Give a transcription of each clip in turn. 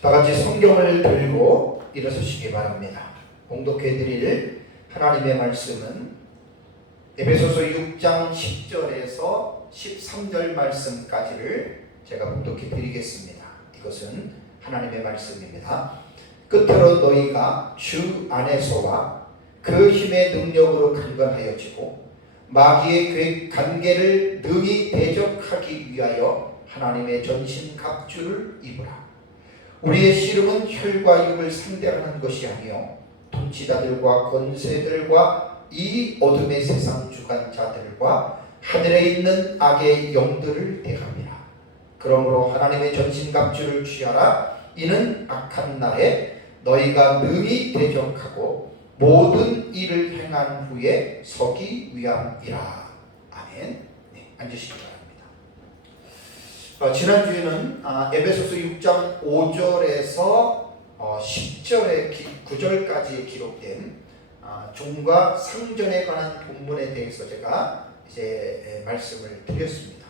다 같이 성경을 들고 일어서시기 바랍니다. 봉독해 드릴 하나님의 말씀은 에베소서 6장 10절에서 13절 말씀까지를 제가 봉독해 드리겠습니다. 이것은 하나님의 말씀입니다. 끝으로 너희가 주 안에서와 그 힘의 능력으로 강건하여지고 마귀의 관계를 능히 대적하기 위하여 하나님의 전신 갑주를 입으라. 우리의 씨름은 혈과 육을 상대하는 것이 아니요 통치자들과 권세들과 이 어둠의 세상 주관자들과 하늘에 있는 악의 영들을 대함이라. 그러므로 하나님의 전신 갑주를 취하라. 이는 악한 날에 너희가 능히 대적하고 모든 일을 행한 후에 서기 위함이라. 아멘. 네, 앉으시기 바랍니다. 지난주에는 에베소서 6장 5절에서 10절의 9절까지 기록된 종과 상전에 관한 본문에 대해서 제가 이제 말씀을 드렸습니다.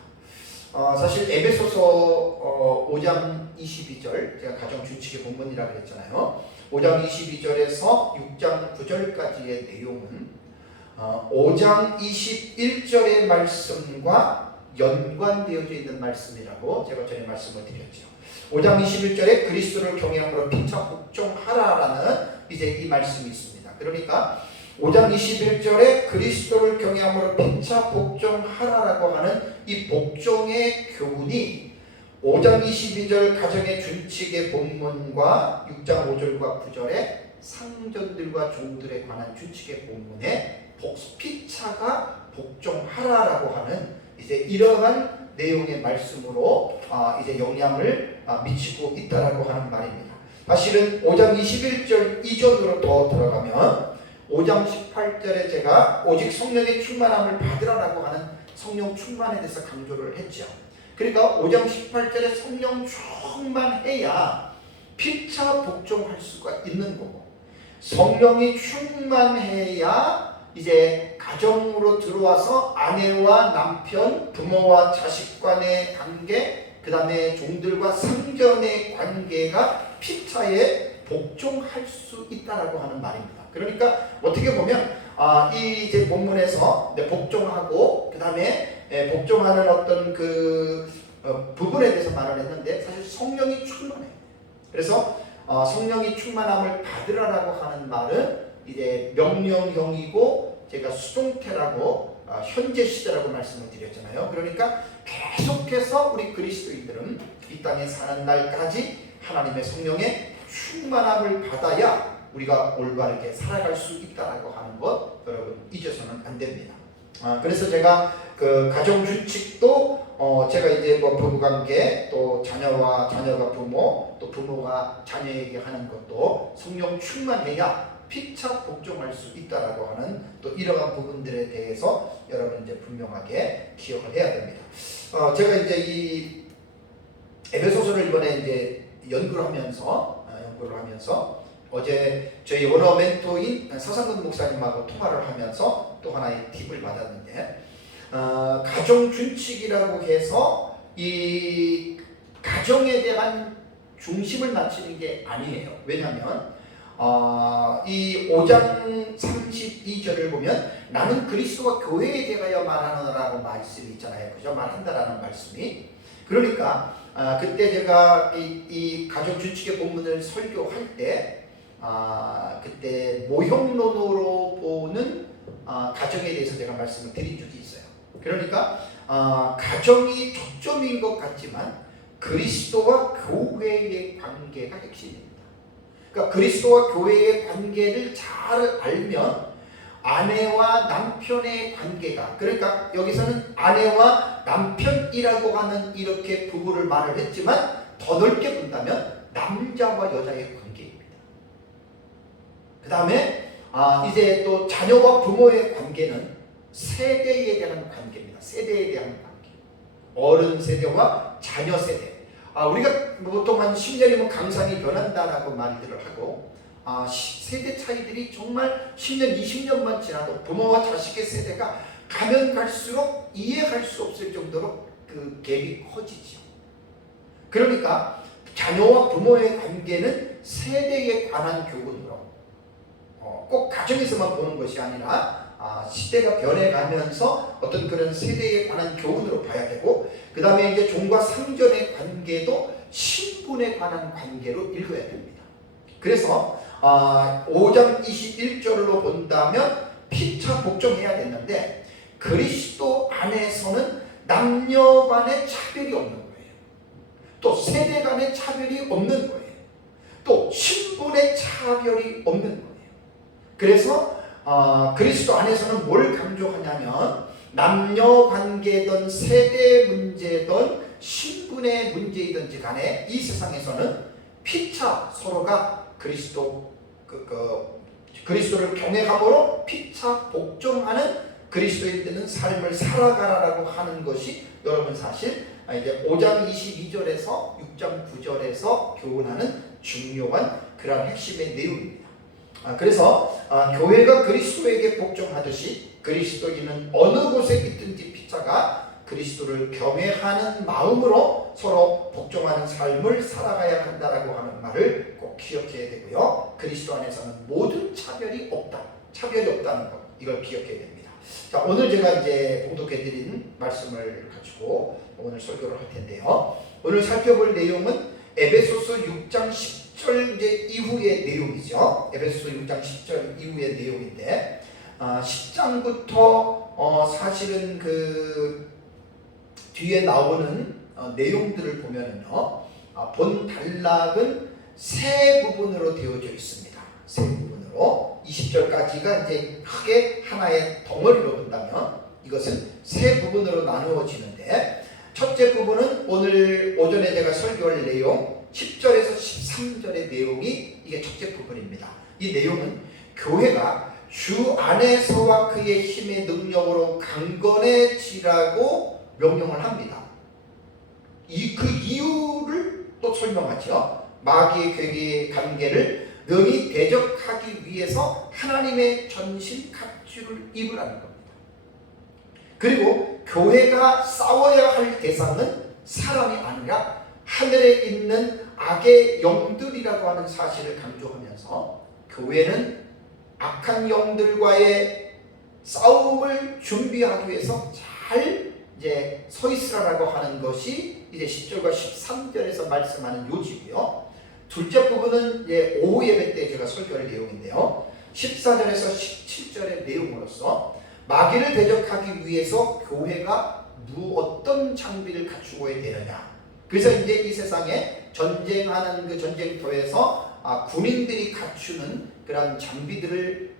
사실 에베소서 5장 22절, 제가 가정 준칙의 본문이라고 그랬잖아요. 5장 22절에서 6장 9절까지의 내용은 5장 21절의 말씀과 연관되어져 있는 말씀이라고 제가 전에 말씀을 드렸죠. 5장 21절에 그리스도를 경외함으로 피차 복종하라라는 이제 이 말씀이 있습니다. 그러니까 5장 21절에 그리스도를 경외함으로 피차 복종하라라고 하는 이 복종의 교훈이 5장 22절 가정의 준칙의 본문과 6장 5절과 9절의 상전들과 종들에 관한 준칙의 본문에 피차가 복종하라라고 하는 이제 이러한 내용의 말씀으로 이제 영향을 미치고 있다라고 하는 말입니다. 사실은 5장 21절 이전으로 더 들어가면 5장 18절에 제가 오직 성령의 충만함을 받으라라고 하는 성령 충만에 대해서 강조를 했죠. 그러니까 5장 18절에 성령 충만해야 피차 복종할 수가 있는 거고, 성령이 충만해야 이제 가정으로 들어와서 아내와 남편, 부모와 자식 간의 관계, 그 다음에 종들과 상전의 관계가 피차에 복종할 수 있다라고 하는 말입니다. 그러니까 어떻게 보면 이 이제 본문에서 복종하고 그 다음에 복종하는 어떤 그 부분에 대해서 말을 했는데, 사실 성령이 충만해. 그래서 성령이 충만함을 받으라라고 하는 말은 이제 명령형이고, 제가 수동태라고 현재 시제라고 말씀을 드렸잖아요. 그러니까 계속해서 우리 그리스도인들은 이 땅에 사는 날까지 하나님의 성령의 충만함을 받아야 우리가 올바르게 살아갈 수 있다라고 하는 것, 여러분 잊어서는 안 됩니다. 그래서 제가 그 가정 규칙도 제가 이제 뭐 부부관계, 또 자녀와 자녀가 부모, 또 부모가 자녀에게 하는 것도 성령 충만해야 피차 복종할 수 있다라고 하는 또 이러한 부분들에 대해서 여러분 이제 분명하게 기억을 해야 됩니다. 제가 이제 이 에베소서를 이번에 이제 연구를 하면서 어제 저희 원어 멘토인 서상근 목사님하고 통화를 하면서 또 하나의 팁을 받았는데, 가정 준칙이라고 해서 이 가정에 대한 중심을 맞추는 게 아니에요. 왜냐하면 이 5장 32절을 보면 나는 그리스도와 교회에 대하여 말하노라고 말씀이 있잖아요. 그죠? 말한다라는 말씀이. 그러니까 그때 제가 이 가정 준칙의 본문을 설교할 때 그때 모형론으로 보는 가정에 대해서 제가 말씀을 드린 적이 있어요. 그러니까 가정이 초점인 것 같지만 그리스도와 교회의 관계가 핵심입니다. 그러니까 그리스도와 교회의 관계를 잘 알면 아내와 남편의 관계가, 그러니까 여기서는 아내와 남편이라고 하는 이렇게 부부를 말을 했지만 더 넓게 본다면 남자와 여자의 관계입니다. 그 다음에 이제 또 자녀와 부모의 관계는 세대에 대한 관계입니다. 세대에 대한 관계. 어른 세대와 자녀 세대. 우리가 보통 한 10년이면 강산이 변한다라고 말들을 하고, 세대 차이들이 정말 10년, 20년만 지나도 부모와 자식의 세대가 가면 갈수록 이해할 수 없을 정도로 그 갭이 커지죠. 그러니까 자녀와 부모의 관계는 세대에 관한 교훈으로 꼭 가정에서만 보는 것이 아니라 시대가 변해가면서 어떤 그런 세대에 관한 교훈으로 봐야 되고, 그 다음에 이제 종과 상전의 관계도 신분에 관한 관계로 읽어야 됩니다. 그래서 5장 21절로 본다면 피차 복종해야 되는데, 그리스도 안에서는 남녀 간의 차별이 없는 거예요. 또 세대 간의 차별이 없는 거예요. 또 신분의 차별이 없는 거예요. 그래서 그리스도 안에서는 뭘 강조하냐면, 남녀 관계든 세대 문제든 신분의 문제이든지 간에 이 세상에서는 피차 서로가 그리스도를 경외함으로 피차 복종하는 그리스도인들은 삶을 살아가라라고 하는 것이 여러분 사실 이제 5장 22절에서 6장 9절에서 교훈하는 중요한 그러한 핵심의 내용입니다. 그래서 교회가 그리스도에게 복종하듯이 그리스도인은 어느 곳에 있든지 피차가 그리스도를 경외하는 마음으로 서로 복종하는 삶을 살아가야 한다라고 하는 말을 꼭 기억해야 되고요. 그리스도 안에서는 모든 차별이 없다는 것, 이걸 기억해야 됩니다. 자, 오늘 제가 이제 봉독해드린 말씀을 가지고 오늘 설교를 할 텐데요. 오늘 살펴볼 내용은 에베소서 6장 10절 이제 이후의 내용이죠. 에베소서 6장 10절 이후의 내용인데, 10장부터 사실은 그 뒤에 나오는 내용들을 보면은요, 본 단락은 세 부분으로 되어져 있습니다. 세 부분으로 20절까지가 이제 크게 하나의 덩어리로 본다면 이것은 세 부분으로 나누어지는데, 첫째 부분은 오늘 오전에 제가 설교할 내용 10절에서 13절의 내용이 이게 첫째 부분입니다. 이 내용은 교회가 주 안에서와 그의 힘의 능력으로 강건해지라고 명령을 합니다. 그 이유를 또 설명하죠. 마귀의 괴계의 관계를 능히 대적하기 위해서 하나님의 전신 갑주를 입으라는 겁니다. 그리고 교회가 싸워야 할 대상은 사람이 아니라 하늘에 있는 악의 영들이라고 하는 사실을 강조하면서, 교회는 악한 영들과의 싸움을 준비하기 위해서 잘 이제 서 있으라고 하는 것이 이제 10절과 13절에서 말씀하는 요지고요. 둘째 부분은 이제 오후 예배 때 제가 설교할 내용인데요. 14절에서 17절의 내용으로서 마귀를 대적하기 위해서 교회가 어떤 장비를 갖추어야 되느냐. 그래서 이제 이 세상에 전쟁하는 그 전쟁터에서 군인들이 갖추는 그런 장비들을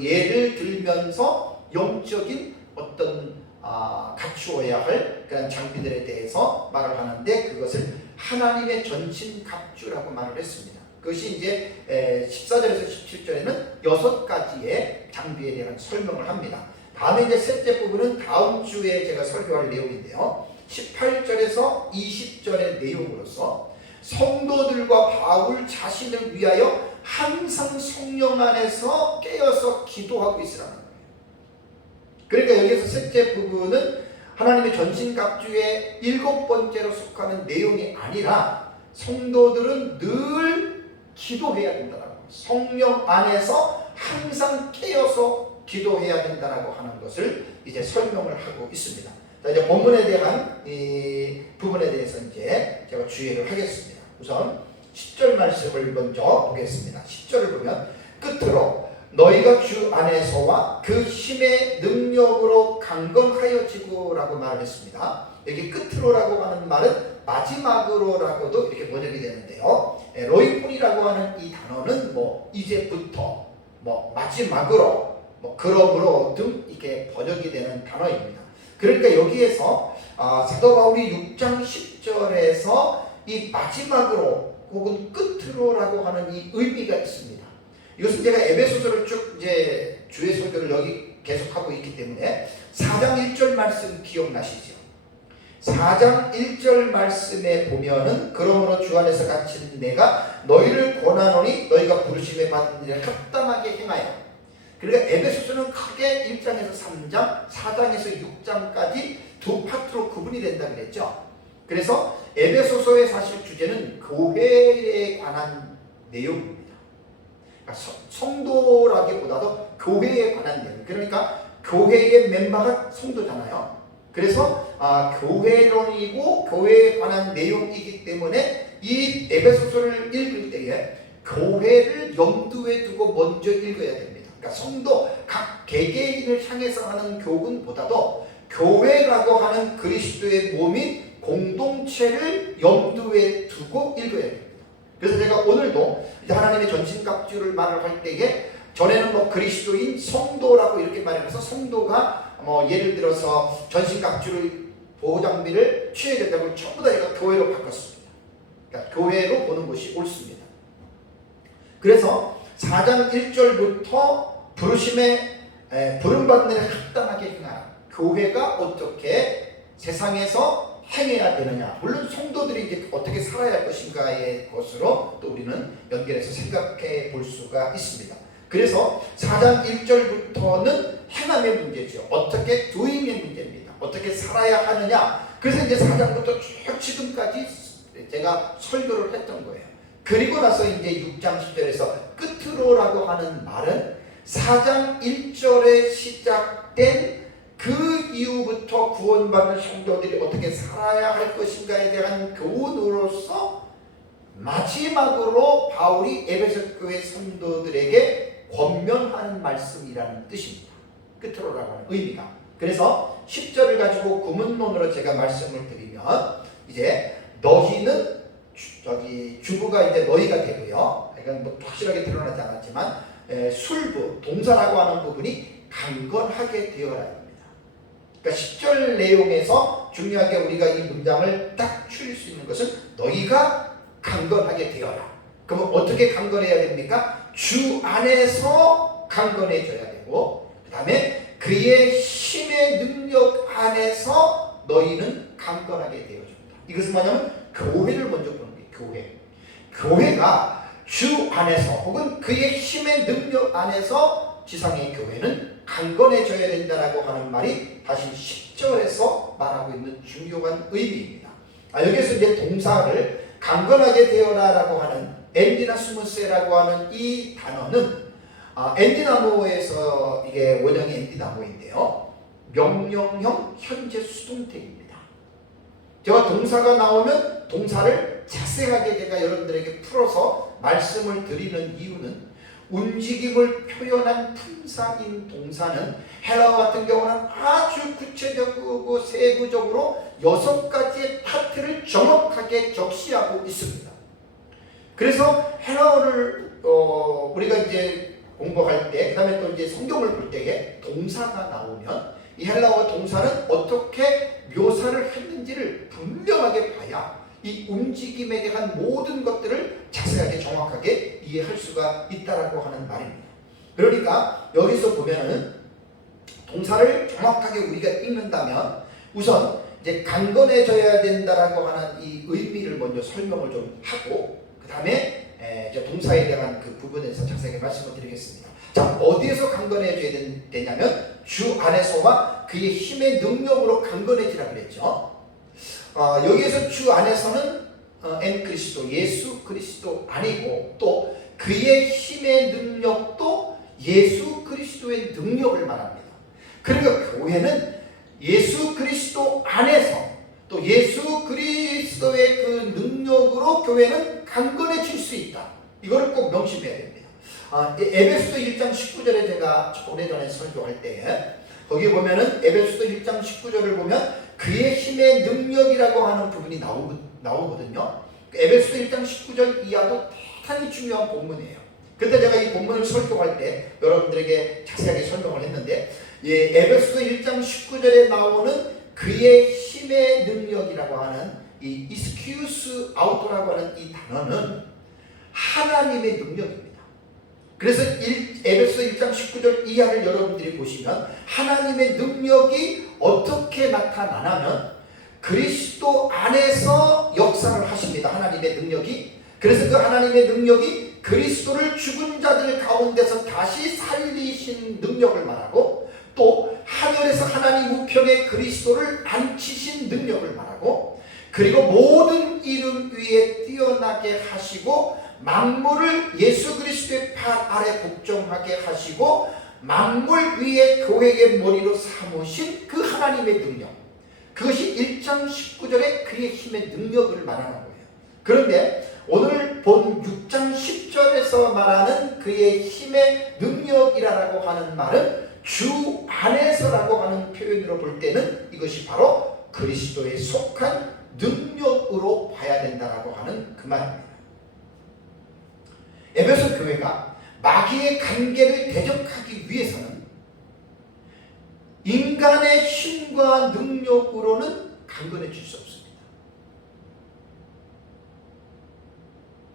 예를 들면서 영적인 어떤 갖추어야 할 그런 장비들에 대해서 말을 하는데, 그것을 하나님의 전신 갑주라고 말을 했습니다. 그것이 이제 14절에서 17절에는 6가지의 장비에 대한 설명을 합니다. 다음에 이제 셋째 부분은 다음 주에 제가 설교할 내용인데요. 18절에서 20절의 내용으로서 성도들과 바울 자신을 위하여 항상 성령 안에서 깨어서 기도하고 있으라는 거예요. 그러니까 여기서 셋째 부분은 하나님의 전신갑주의 7번째로 속하는 내용이 아니라, 성도들은 늘 기도해야 된다는 거예요. 성령 안에서 항상 깨어서 기도해야 된다고 하는 것을 이제 설명을 하고 있습니다. 자, 이제 본문에 대한 이 부분에 대해서 이제 제가 주의를 하겠습니다. 우선 10절 말씀을 먼저 보겠습니다. 10절을 보면 끝으로 너희가 주 안에서와 그 힘의 능력으로 강건하여지고라고 말했습니다. 여기 끝으로라고 하는 말은 마지막으로라고도 이렇게 번역이 되는데요. 로이폰이라고 하는 이 단어는 이제부터, 마지막으로, 그러므로 등 이렇게 번역이 되는 단어입니다. 그러니까 여기에서 사도 바울이 6장 10절에서 이 마지막으로 혹은 끝으로라고 하는 이 의미가 있습니다. 이것은 제가 에베소서를 쭉 이제 주의 설교를 여기 계속하고 있기 때문에 4장 1절 말씀 기억나시죠? 4장 1절 말씀에 보면은 그러므로 주 안에서 갇힌 내가 너희를 권하노니 너희가 부르심에 받은 일을 합당하게 행하여. 그러니까 에베소서는 크게 1장에서 3장, 4장에서 6장까지 두 파트로 구분이 된다 그랬죠. 그래서 에베소서의 사실 주제는 교회에 관한 내용입니다. 그러니까 성도라기보다도 교회에 관한 내용. 그러니까 교회의 멤버가 성도잖아요. 그래서 교회론이고 교회에 관한 내용이기 때문에 이 에베소서를 읽을 때에 교회를 염두에 두고 먼저 읽어야 됩니다. 그러니까 성도 각 개개인을 향해서 하는 교훈보다도 교회라고 하는 그리스도의 몸인 공동체를 염두에 두고 읽어야 됩니다. 그래서 제가 오늘도 이제 하나님의 전신갑주를 말을 할 때에 전에는 뭐 그리스도인 성도라고 이렇게 말해서 성도가 뭐 예를 들어서 전신갑주를 보호장비를 취해야 된다고 전부 다 제가 교회로 바꿨습니다. 그러니까 교회로 보는 것이 옳습니다. 그래서 4장 1절부터 부르심에 부름받는 일에 합당하게 행하라. 교회가 어떻게 세상에서 행해야 되느냐, 물론 성도들이 이제 어떻게 살아야 할 것인가의 것으로 또 우리는 연결해서 생각해 볼 수가 있습니다. 그래서 4장 1절부터는 행함의 문제죠. 어떻게 doing의 문제입니다. 어떻게 살아야 하느냐. 그래서 이제 4장부터 쭉 지금까지 제가 설교를 했던 거예요. 그리고 나서 이제 6장 10절에서 끝으로라고 하는 말은 4장 1절에 시작된 그 이후부터 구원받은 성도들이 어떻게 살아야 할 것인가에 대한 교훈으로서 마지막으로 바울이 에베소 교회 성도들에게 권면하는 말씀이라는 뜻입니다. 끝으로라고 하는 의미가. 그래서 10절을 가지고 구문론으로 제가 말씀을 드리면 이제 너희는 주구가 이제 너희가 되고요. 이건 뭐 확실하게 드러나지 않았지만 술부 동사라고 하는 부분이 강건하게 되어라. 그러니까 10절 내용에서 중요하게 우리가 이 문장을 딱 추릴 수 있는 것은 너희가 강건하게 되어라. 그러면 어떻게 강건해야 됩니까? 주 안에서 강건해져야 되고, 그 다음에 그의 힘의 능력 안에서 너희는 강건하게 되어준다. 이것은 뭐냐면 교회를 먼저 보는 거예요. 교회가 주 안에서 혹은 그의 힘의 능력 안에서 지상의 교회는 강건해져야 된다라고 하는 말이 다시 10절에서 말하고 있는 중요한 의미입니다. 여기서 이제 동사를 강건하게 되어라라고 하는 엔디나스무스라고 하는 이 단어는 엔디나모에서 이게 원형이 엔디나모인데요. 명령형 현재 수동태입니다. 제가 동사가 나오면 동사를 자세하게 제가 여러분들에게 풀어서 말씀을 드리는 이유는 움직임을 표현한 품사인 동사는 헬라어 같은 경우는 아주 구체적이고 세부적으로 6가지의 파트를 정확하게 적시하고 있습니다. 그래서 헬라어를 우리가 이제 공부할 때, 그 다음에 또 이제 성경을 볼 때에 동사가 나오면 이 헬라어 동사는 어떻게 묘사를 했는지를 분명하게 봐야 이 움직임에 대한 모든 것들을 자세하게 정확하게 이해할 수가 있다라고 하는 말입니다. 그러니까 여기서 보면은 동사를 정확하게 우리가 읽는다면 우선 이제 강건해져야 된다라고 하는 이 의미를 먼저 설명을 좀 하고 그 다음에 이제 동사에 대한 그 부분에서 자세하게 말씀을 드리겠습니다. 자, 어디에서 강건해져야 되냐면 주 안에서와 그의 힘의 능력으로 강건해지라 그랬죠. 여기에서 주 안에서는 엔 그리스도 예수 그리스도 아니고 또 그의 힘의 능력도 예수 그리스도의 능력을 말합니다. 그러니까 교회는 예수 그리스도 안에서 또 예수 그리스도의 그 능력으로 교회는 강건해질 수 있다. 이거를 꼭 명심해야 됩니다. 에베소서 1장 19절에 제가 오래전에 설교할 때 거기 보면은 에베소서 1장 19절을 보면 그의 힘의 능력이라고 하는 부분이 나오거든요. 에베소서 1장 19절 이하도 대단히 중요한 본문이에요. 그때 제가 이 본문을 설교할 때 여러분들에게 자세하게 설명을 했는데 에베소서 1장 19절에 나오는 그의 힘의 능력이라고 하는 이 excuse out라고 하는 이 단어는 하나님의 능력입니다. 그래서 에베소서 1장 19절 이하를 여러분들이 보시면 하나님의 능력이 어떻게 나타나냐면 그리스도 안에서 역사를 하십니다. 하나님의 능력이. 그래서 그 하나님의 능력이 그리스도를 죽은 자들 가운데서 다시 살리신 능력을 말하고 또 하늘에서 하나님 우편에 그리스도를 앉히신 능력을 말하고 그리고 모든 이름 위에 뛰어나게 하시고 만물을 예수 그리스도의 팔 아래 복종하게 하시고 만물 위에 교회의 머리로 삼으신 그 하나님의 능력, 그것이 1장 19절에 그의 힘의 능력을 말하는 거예요. 그런데 오늘 본 6장 10절에서 말하는 그의 힘의 능력이라고 하는 말은 주 안에서라고 하는 표현으로 볼 때는 이것이 바로 그리스도에 속한 능력으로 봐야 된다라고 하는 그 말입니다. 에베소 교회가 마귀의 관계를 대적하기 위해서는 인간의 힘과 능력으로는 강건해질 수 없습니다.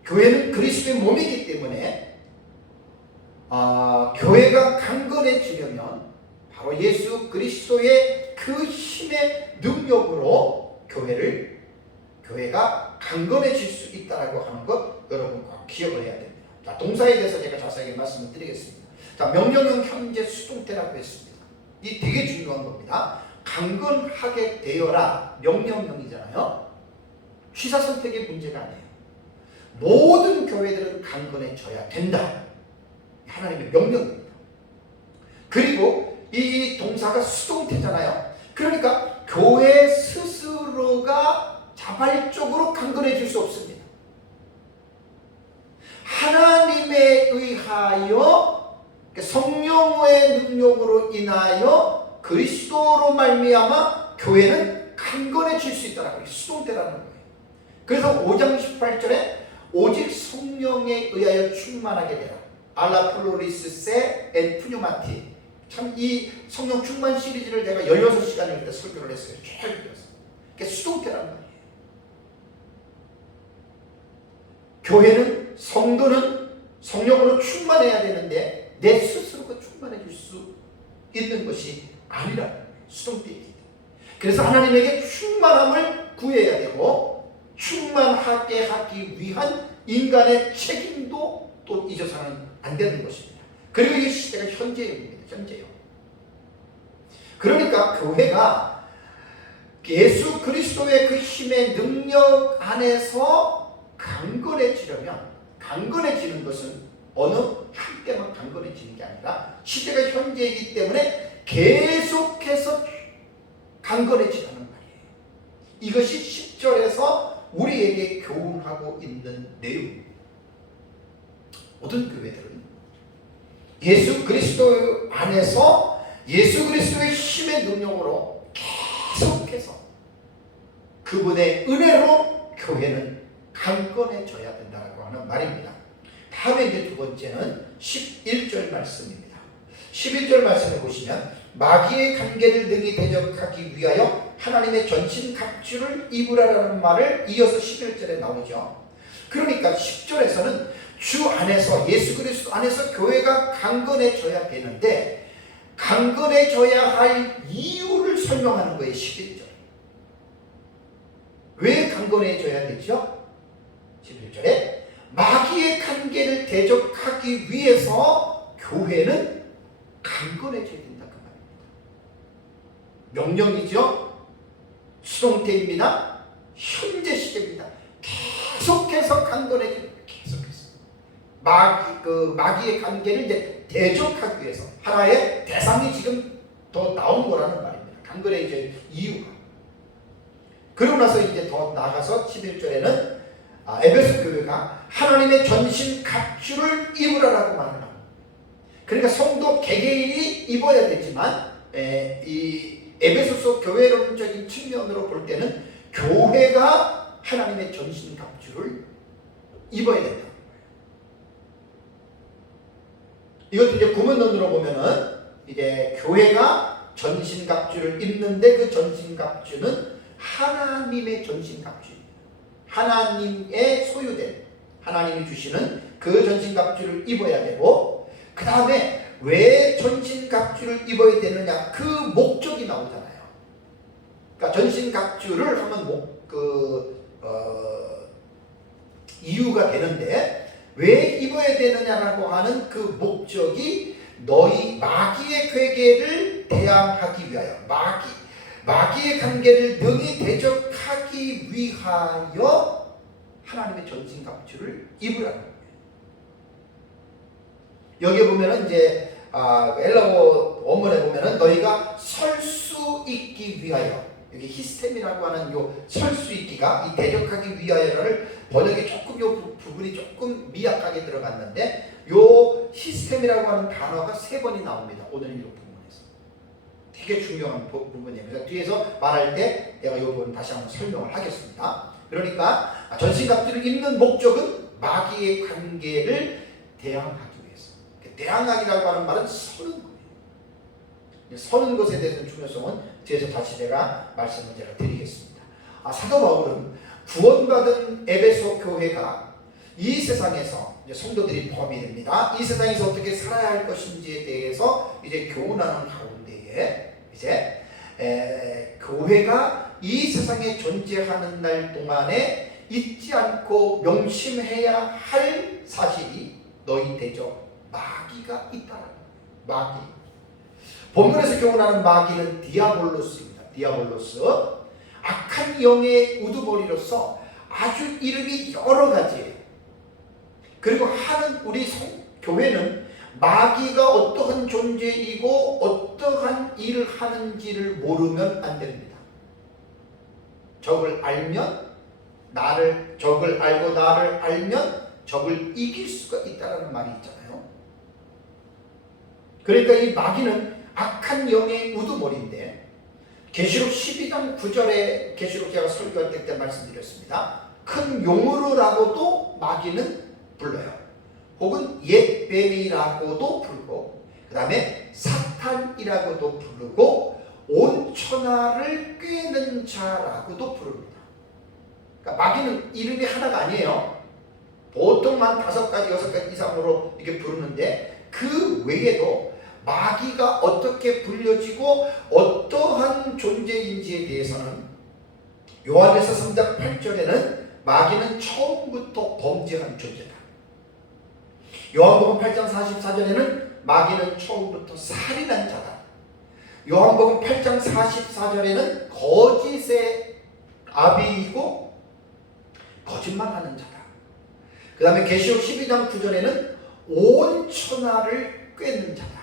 교회는 그리스도의 몸이기 때문에 교회가 강건해지려면 바로 예수 그리스도의 그 힘의 능력으로 교회가 강건해질 수 있다고 하는 것 여러분 꼭 기억을 해야 됩니다. 자, 동사에 대해서 제가 자세하게 말씀을 드리겠습니다. 자, 명령형 현재 수동태라고 했습니다. 이 되게 중요한 겁니다. 강건하게 되어라 명령형이잖아요. 취사 선택의 문제가 아니에요. 모든 교회들은 강건해져야 된다. 하나님의 명령입니다. 그리고 이 동사가 수동태잖아요. 그러니까 교회 스스로가 자발적으로 강건해질 수 없습니다. 하나님에 의하여 성령의 능력으로 인하여 그리스도로 말미암아 교회는 강건해질 수 있다는 수동태라는 거예요. 그래서 5장 18절에 오직 성령에 의하여 충만하게 되라. 알라 플로리스 세 푸뉴마티. 참 이 성령 충만 시리즈를 내가 16시간을 그때 설교를 했어요. 쭉 읽었어요. 그게 수동태라는 거예요. 교회는 성도는 성령으로 충만해야 되는데 내 스스로가 충만해질 수 있는 것이 아니라는 거예요. 수동태이기 때문에. 그래서 하나님에게 충만함을 구해야 되고 충만하게 하기 위한 인간의 책임도 또 잊어서는 안 되는 것입니다. 그리고 이 시대가 현재입니다. 현재요. 그러니까 교회가 예수 그리스도의 그 힘의 능력 안에서 강건해지려면 강건해지는 것은 어느 한때만 강건해지는 게 아니라 시대가 현재이기 때문에 계속해서 강건해지라는 말이에요. 이것이 10절에서 우리에게 교훈하고 있는 내용입니다. 모든 교회들은 예수 그리스도 안에서 예수 그리스도의 힘의 능력으로 계속해서 그분의 은혜로 교회는 강건해져야 된다고 하는 말입니다. 다음에 이제 두 번째는 11절 말씀입니다. 11절 말씀을 보시면 마귀의 관계를 능히 대적하기 위하여 하나님의 전신 갑주를 입으라라는 말을 이어서 11절에 나오죠. 그러니까 10절에서는 주 안에서 예수 그리스도 안에서 교회가 강건해져야 되는데 강건해져야 할 이유를 설명하는 거예요. 11절. 왜 강건해져야 되죠? 11절에 마귀의 관계를 대적하기 위해서 교회는 강건해져야 된다 그 말입니다. 명령이죠. 수동태입니다. 현재 시제입니다. 계속해서 강건해집니다. 계속해서 마귀의 관계를 이제 대적하기 위해서 하나의 대상이 지금 더 나온 거라는 말입니다. 강건해질 이유가. 그러고 나서 이제 더 나가서 11절에는 에베소 교회가 하나님의 전신 갑주를 입으라라고 말을 합니다. 그러니까 성도 개개인이 입어야 되지만 이 에베소서 교회론적인 측면으로 볼 때는 교회가 하나님의 전신 갑주를 입어야 된다. 이것도 이제 구문론으로 보면은 이제 교회가 전신 갑주를 입는데 그 전신 갑주는 하나님의 전신 갑주입니다. 하나님의 소유된 하나님이 주시는 그 전신 갑주를 입어야 되고 그 다음에 왜 전신 갑주를 입어야 되느냐 그 목적이 나오잖아요. 그러니까 전신 갑주를 하면 이유가 되는데 왜 입어야 되느냐라고 하는 그 목적이 너희 마귀의 괴계를 대항하기 위하여 마귀의 관계를 능히 대적하기 대적하기 위하여 하나님의 전신갑주를 입으라는 거예요. 여기에 보면은 이제 엘라어 원문에 보면은 너희가 설 수 있기 위하여, 여기 히스템이라고 하는 요 설 수 있기가 이 대적하기 위하여를 번역에 조금 요 부분이 조금 미약하게 들어갔는데 요 히스템이라고 하는 단어가 3번이 나옵니다. 오늘 이 부분에서 되게 중요한 부분이에요. 그래서 뒤에서 말할 때 내가 이 부분 다시 한번 설명을 하겠습니다. 그러니까 전신갑주를 입는 목적은 마귀의 관계를 대항하기 위해서. 대항하기라고 하는 말은 서는 거예요. 서는 것에 대해서 중요성은 뒤에서 다시 제가 말씀을 드리겠습니다. 사도 바울은 구원받은 에베소 교회가 이 세상에서 이제 성도들이 포함이 됩니다. 이 세상에서 어떻게 살아야 할 것인지에 대해서 이제 교훈하는 가운데에 이제 교회가 이 세상에 존재하는 날 동안에 잊지 않고 명심해야 할 사실이 너희 대적 마귀가 있다는 거예요. 마귀. 본문에서 교훈하는 마귀는 디아볼로스입니다. 디아볼로스. 악한 영의 우두머리로서 아주 이름이 여러 가지예요. 그리고 하는 우리 교회는 마귀가 어떠한 존재이고 어떠한 일을 하는지를 모르면 안 됩니다. 적을 알면 적을 알고 나를 알면 적을 이길 수가 있다는 말이 있잖아요. 그러니까 이 마귀는 악한 영의 우두머리인데 계시록 12장 9절에 계시록 제가 설교할 때 말씀드렸습니다. 큰 용으로라고도 마귀는 불러요. 혹은 옛 뱀이라고도 부르고 그 다음에 사탄이라고도 부르고 온 천하를 꿰는 자라고도 부릅니다. 그러니까 마귀는 이름이 하나가 아니에요. 보통 한 5가지, 6가지 이상으로 이렇게 부르는데 그 외에도 마귀가 어떻게 불려지고 어떠한 존재인지에 대해서는 요한에서 3장 8절에는 마귀는 처음부터 범죄한 존재다. 요한복음 8장 44절에는 마귀는 처음부터 살인한 자다. 요한복음 8장 44절에는 거짓의 아비이고 거짓말하는 자다. 그 다음에 계시록 12장 9절에는 온 천하를 꿰는 자다.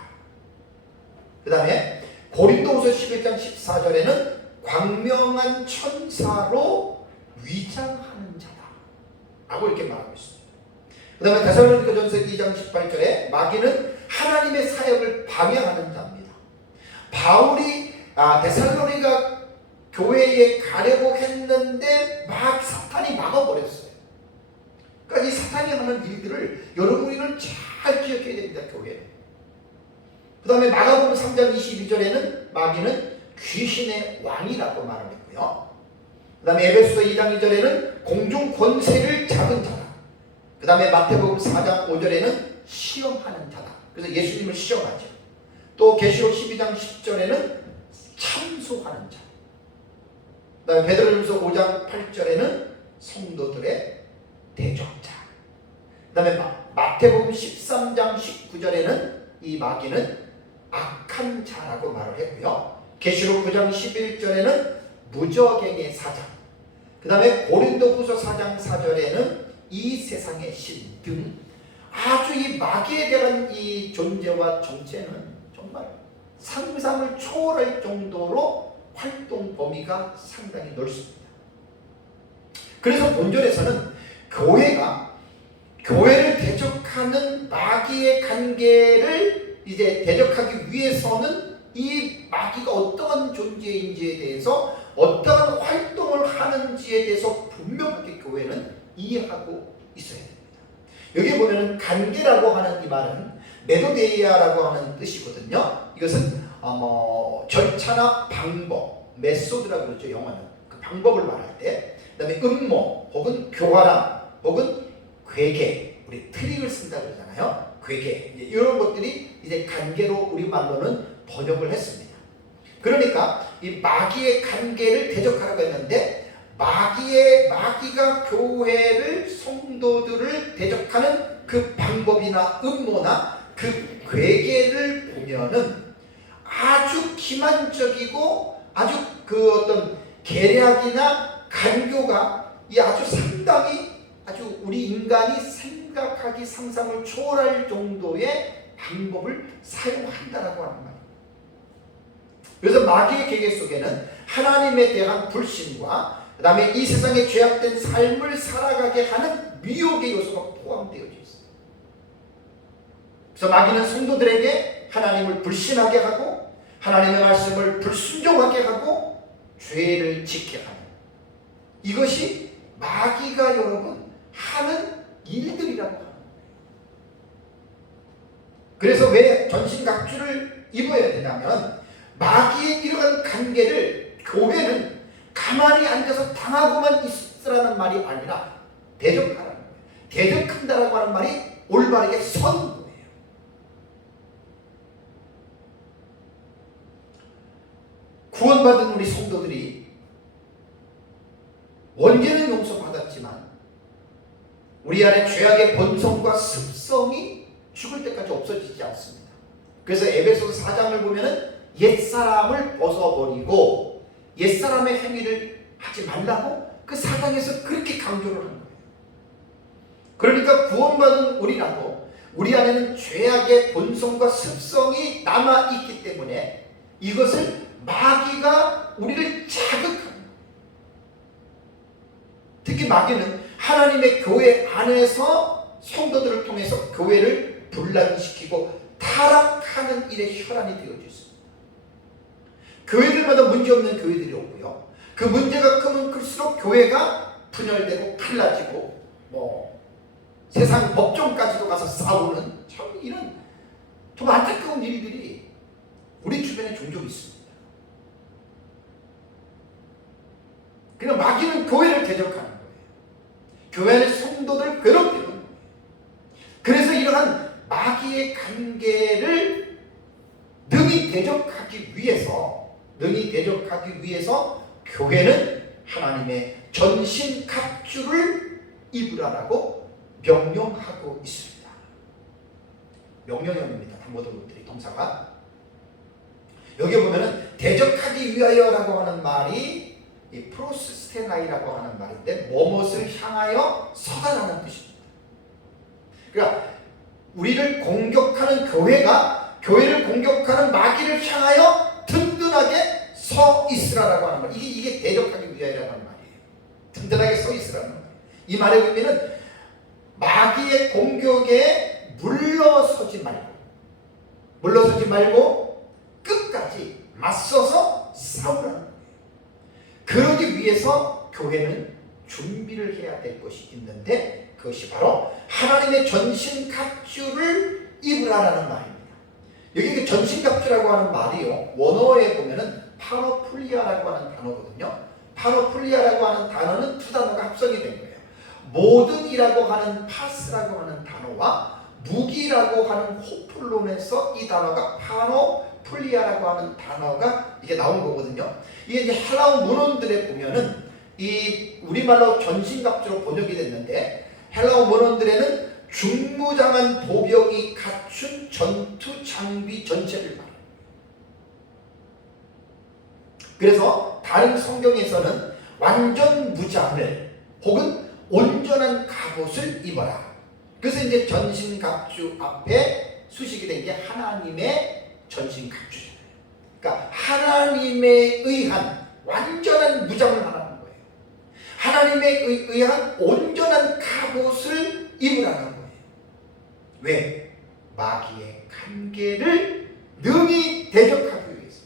그 다음에 고린도후서 11장 14절에는 광명한 천사로 위장하는 자다 라고 이렇게 말하고 있습니다. 그 다음에 데살로니가전서 2장 18절에 마귀는 하나님의 사역을 방해하는 자입니다. 바울이 데살로니가 교회에 가려고 했는데 막 사탄이 막아버렸어요. 그러니까 이 사탄이 하는 일들을 여러분은 잘 기억해야 됩니다. 교회는. 그 다음에 마가복음 3장 22절에는 마귀는 귀신의 왕이라고 말을 했고요. 그 다음에 에베소서 2장 2절에는 공중 권세를 잡은 자다. 그 다음에 마태복음 4장 5절에는 시험하는 자다. 그래서 예수님을 시험하죠. 또 계시록 12장 10절에는 참소하는 자. 그 다음에 베드로전서 5장 8절에는 성도들의 대적자. 그 다음에 마태복음 13장 19절에는 이 마귀는 악한 자라고 말을 했고요. 계시록 9장 11절에는 무저갱의 사장, 그 다음에 고린도후서 4장 4절에는 이 세상의 신 등 아주 이 마귀에 대한 이 존재와 정체는 정말 상상을 초월할 정도로 활동 범위가 상당히 넓습니다. 그래서 본절에서는 교회를 대적하는 마귀의 관계를 이제 대적하기 위해서는 이 마귀가 어떠한 존재인지에 대해서 어떠한 활동을 하는지에 대해서 분명하게 교회는 이해하고 있어야 됩니다. 여기 보면은 관계라고 하는 이 말은 메도데이아라고 하는 뜻이거든요. 이것은 절차나 방법, 메소드라고 그러죠. 영어는 그 방법을 말할 때, 그다음에 음모 혹은 교활함 혹은 괴계, 우리 트릭을 쓴다 그러잖아요. 괴계, 이런 것들이 이제 관계로 우리말로는 번역을 했습니다. 그러니까 이 마귀의 관계를 대적하라고 했는데 마귀가 교회를, 성도들을 대적하는 그 방법이나 음모나 그 괴계를 보면은 아주 기만적이고 아주 그 어떤 계략이나 간교가 이 아주 상당히 아주 우리 인간이 생각하기 상상을 초월할 정도의 방법을 사용한다라고 하는 말이에요. 그래서 마귀의 계계 속에는 하나님에 대한 불신과 그 다음에 이 세상에 죄악된 삶을 살아가게 하는 미혹의 요소가 포함되어 있어요. 그래서 마귀는 성도들에게 하나님을 불신하게 하고 하나님의 말씀을 불순종하게 하고 죄를 짓게 하는, 이것이 마귀가 여러분 하는 일들이라고 합니다. 그래서 왜 전신갑주를 입어야 되냐면 마귀의 이러한 관계를 교회는 가만히 앉아서 당하고만 있으라는 말이 아니라 대적하라는 거예요. 대적한다라고 하는 말이 올바르게 선 거예요. 구원받은 우리 성도들이 원죄는 용서받았지만 우리 안에 죄악의 본성과 습성이 죽을 때까지 없어지지 않습니다. 그래서 에베소서 4장을 보면은 옛사람을 벗어버리고 옛사람의 행위를 하지 말라고 그 4장에서 그렇게 강조를 하는 거예요. 그러니까 구원받은 우리라도 우리 안에는 죄악의 본성과 습성이 남아있기 때문에 이것을 마귀가 우리를 자극하는 거예요. 특히 마귀는 하나님의 교회 안에서 성도들을 통해서 교회를 분란시키고 타락하는 일에 혈안이 되어져 있습니다. 교회들마다 문제없는 교회들이 없고요. 그 문제가 크면 클수록 교회가 분열되고 갈라지고 세상 법정까지도 가서 싸우는 참 이런 좀 안타까운 일들이 우리 주변에 종종 있습니다. 그냥 마귀는 교회를 대적하는 거예요. 교회 안의 성도들을 괴롭히는 거예요. 그래서 이러한 마귀의 관계를 능히 대적하기 위해서 교회는 하나님의 전신갑주를 입으라라고 명령하고 있습니다. 명령형입니다. 모든 것들이 동사가. 여기 보면은 대적하기 위하여라고 하는 말이 이 프로스테나이라고 하는 말인데 무엇을 향하여 서다라는 뜻입니다. 그러니까 우리를 공격하는 교회가 교회를 공격하는 마귀를 향하여 든든하게 서 있으라라고 하는 말. 이게 대적하기 위하여라는 말이에요. 든든하게 서 있으라는 말이에요. 이 말의 의미는 마귀의 공격에 물러서지 말고 끝까지 맞서서 싸우라는 거예요. 그러기 위해서 교회는 준비를 해야 될 것이 있는데 그것이 바로 하나님의 전신갑주를 입으라라는 말입니다. 여기 그 전신갑주라고 하는 말이요, 원어에 보면은 파노플리아라고 하는 단어거든요. 파노플리아라고 하는 단어는 두 단어가 합성이 된 거예요. 모든이라고 하는 파스라고 하는 단어와 무기라고 하는 호플론에서 이 단어가 파노플리아라고 하는 단어가 이게 나온 거거든요. 이게 이제 헬라어 문헌들에 보면은 이 우리말로 전신갑주로 번역이 됐는데 헬라어 문헌들에는 중무장한 보병이 갖춘 전투 장비 전체를 말합니다. 그래서 다른 성경에서는 완전 무장을 혹은 온전한 갑옷을 입어라. 그래서 이제 전신갑주 앞에 수식이 된 게 하나님의 전신갑주잖아요. 그러니까 하나님에 의한 완전한 무장을 말하는 거예요. 하나님에 의한 온전한 갑옷을 입으라는 거예요. 왜? 마귀의 관계를 능히 대적하기 위해서.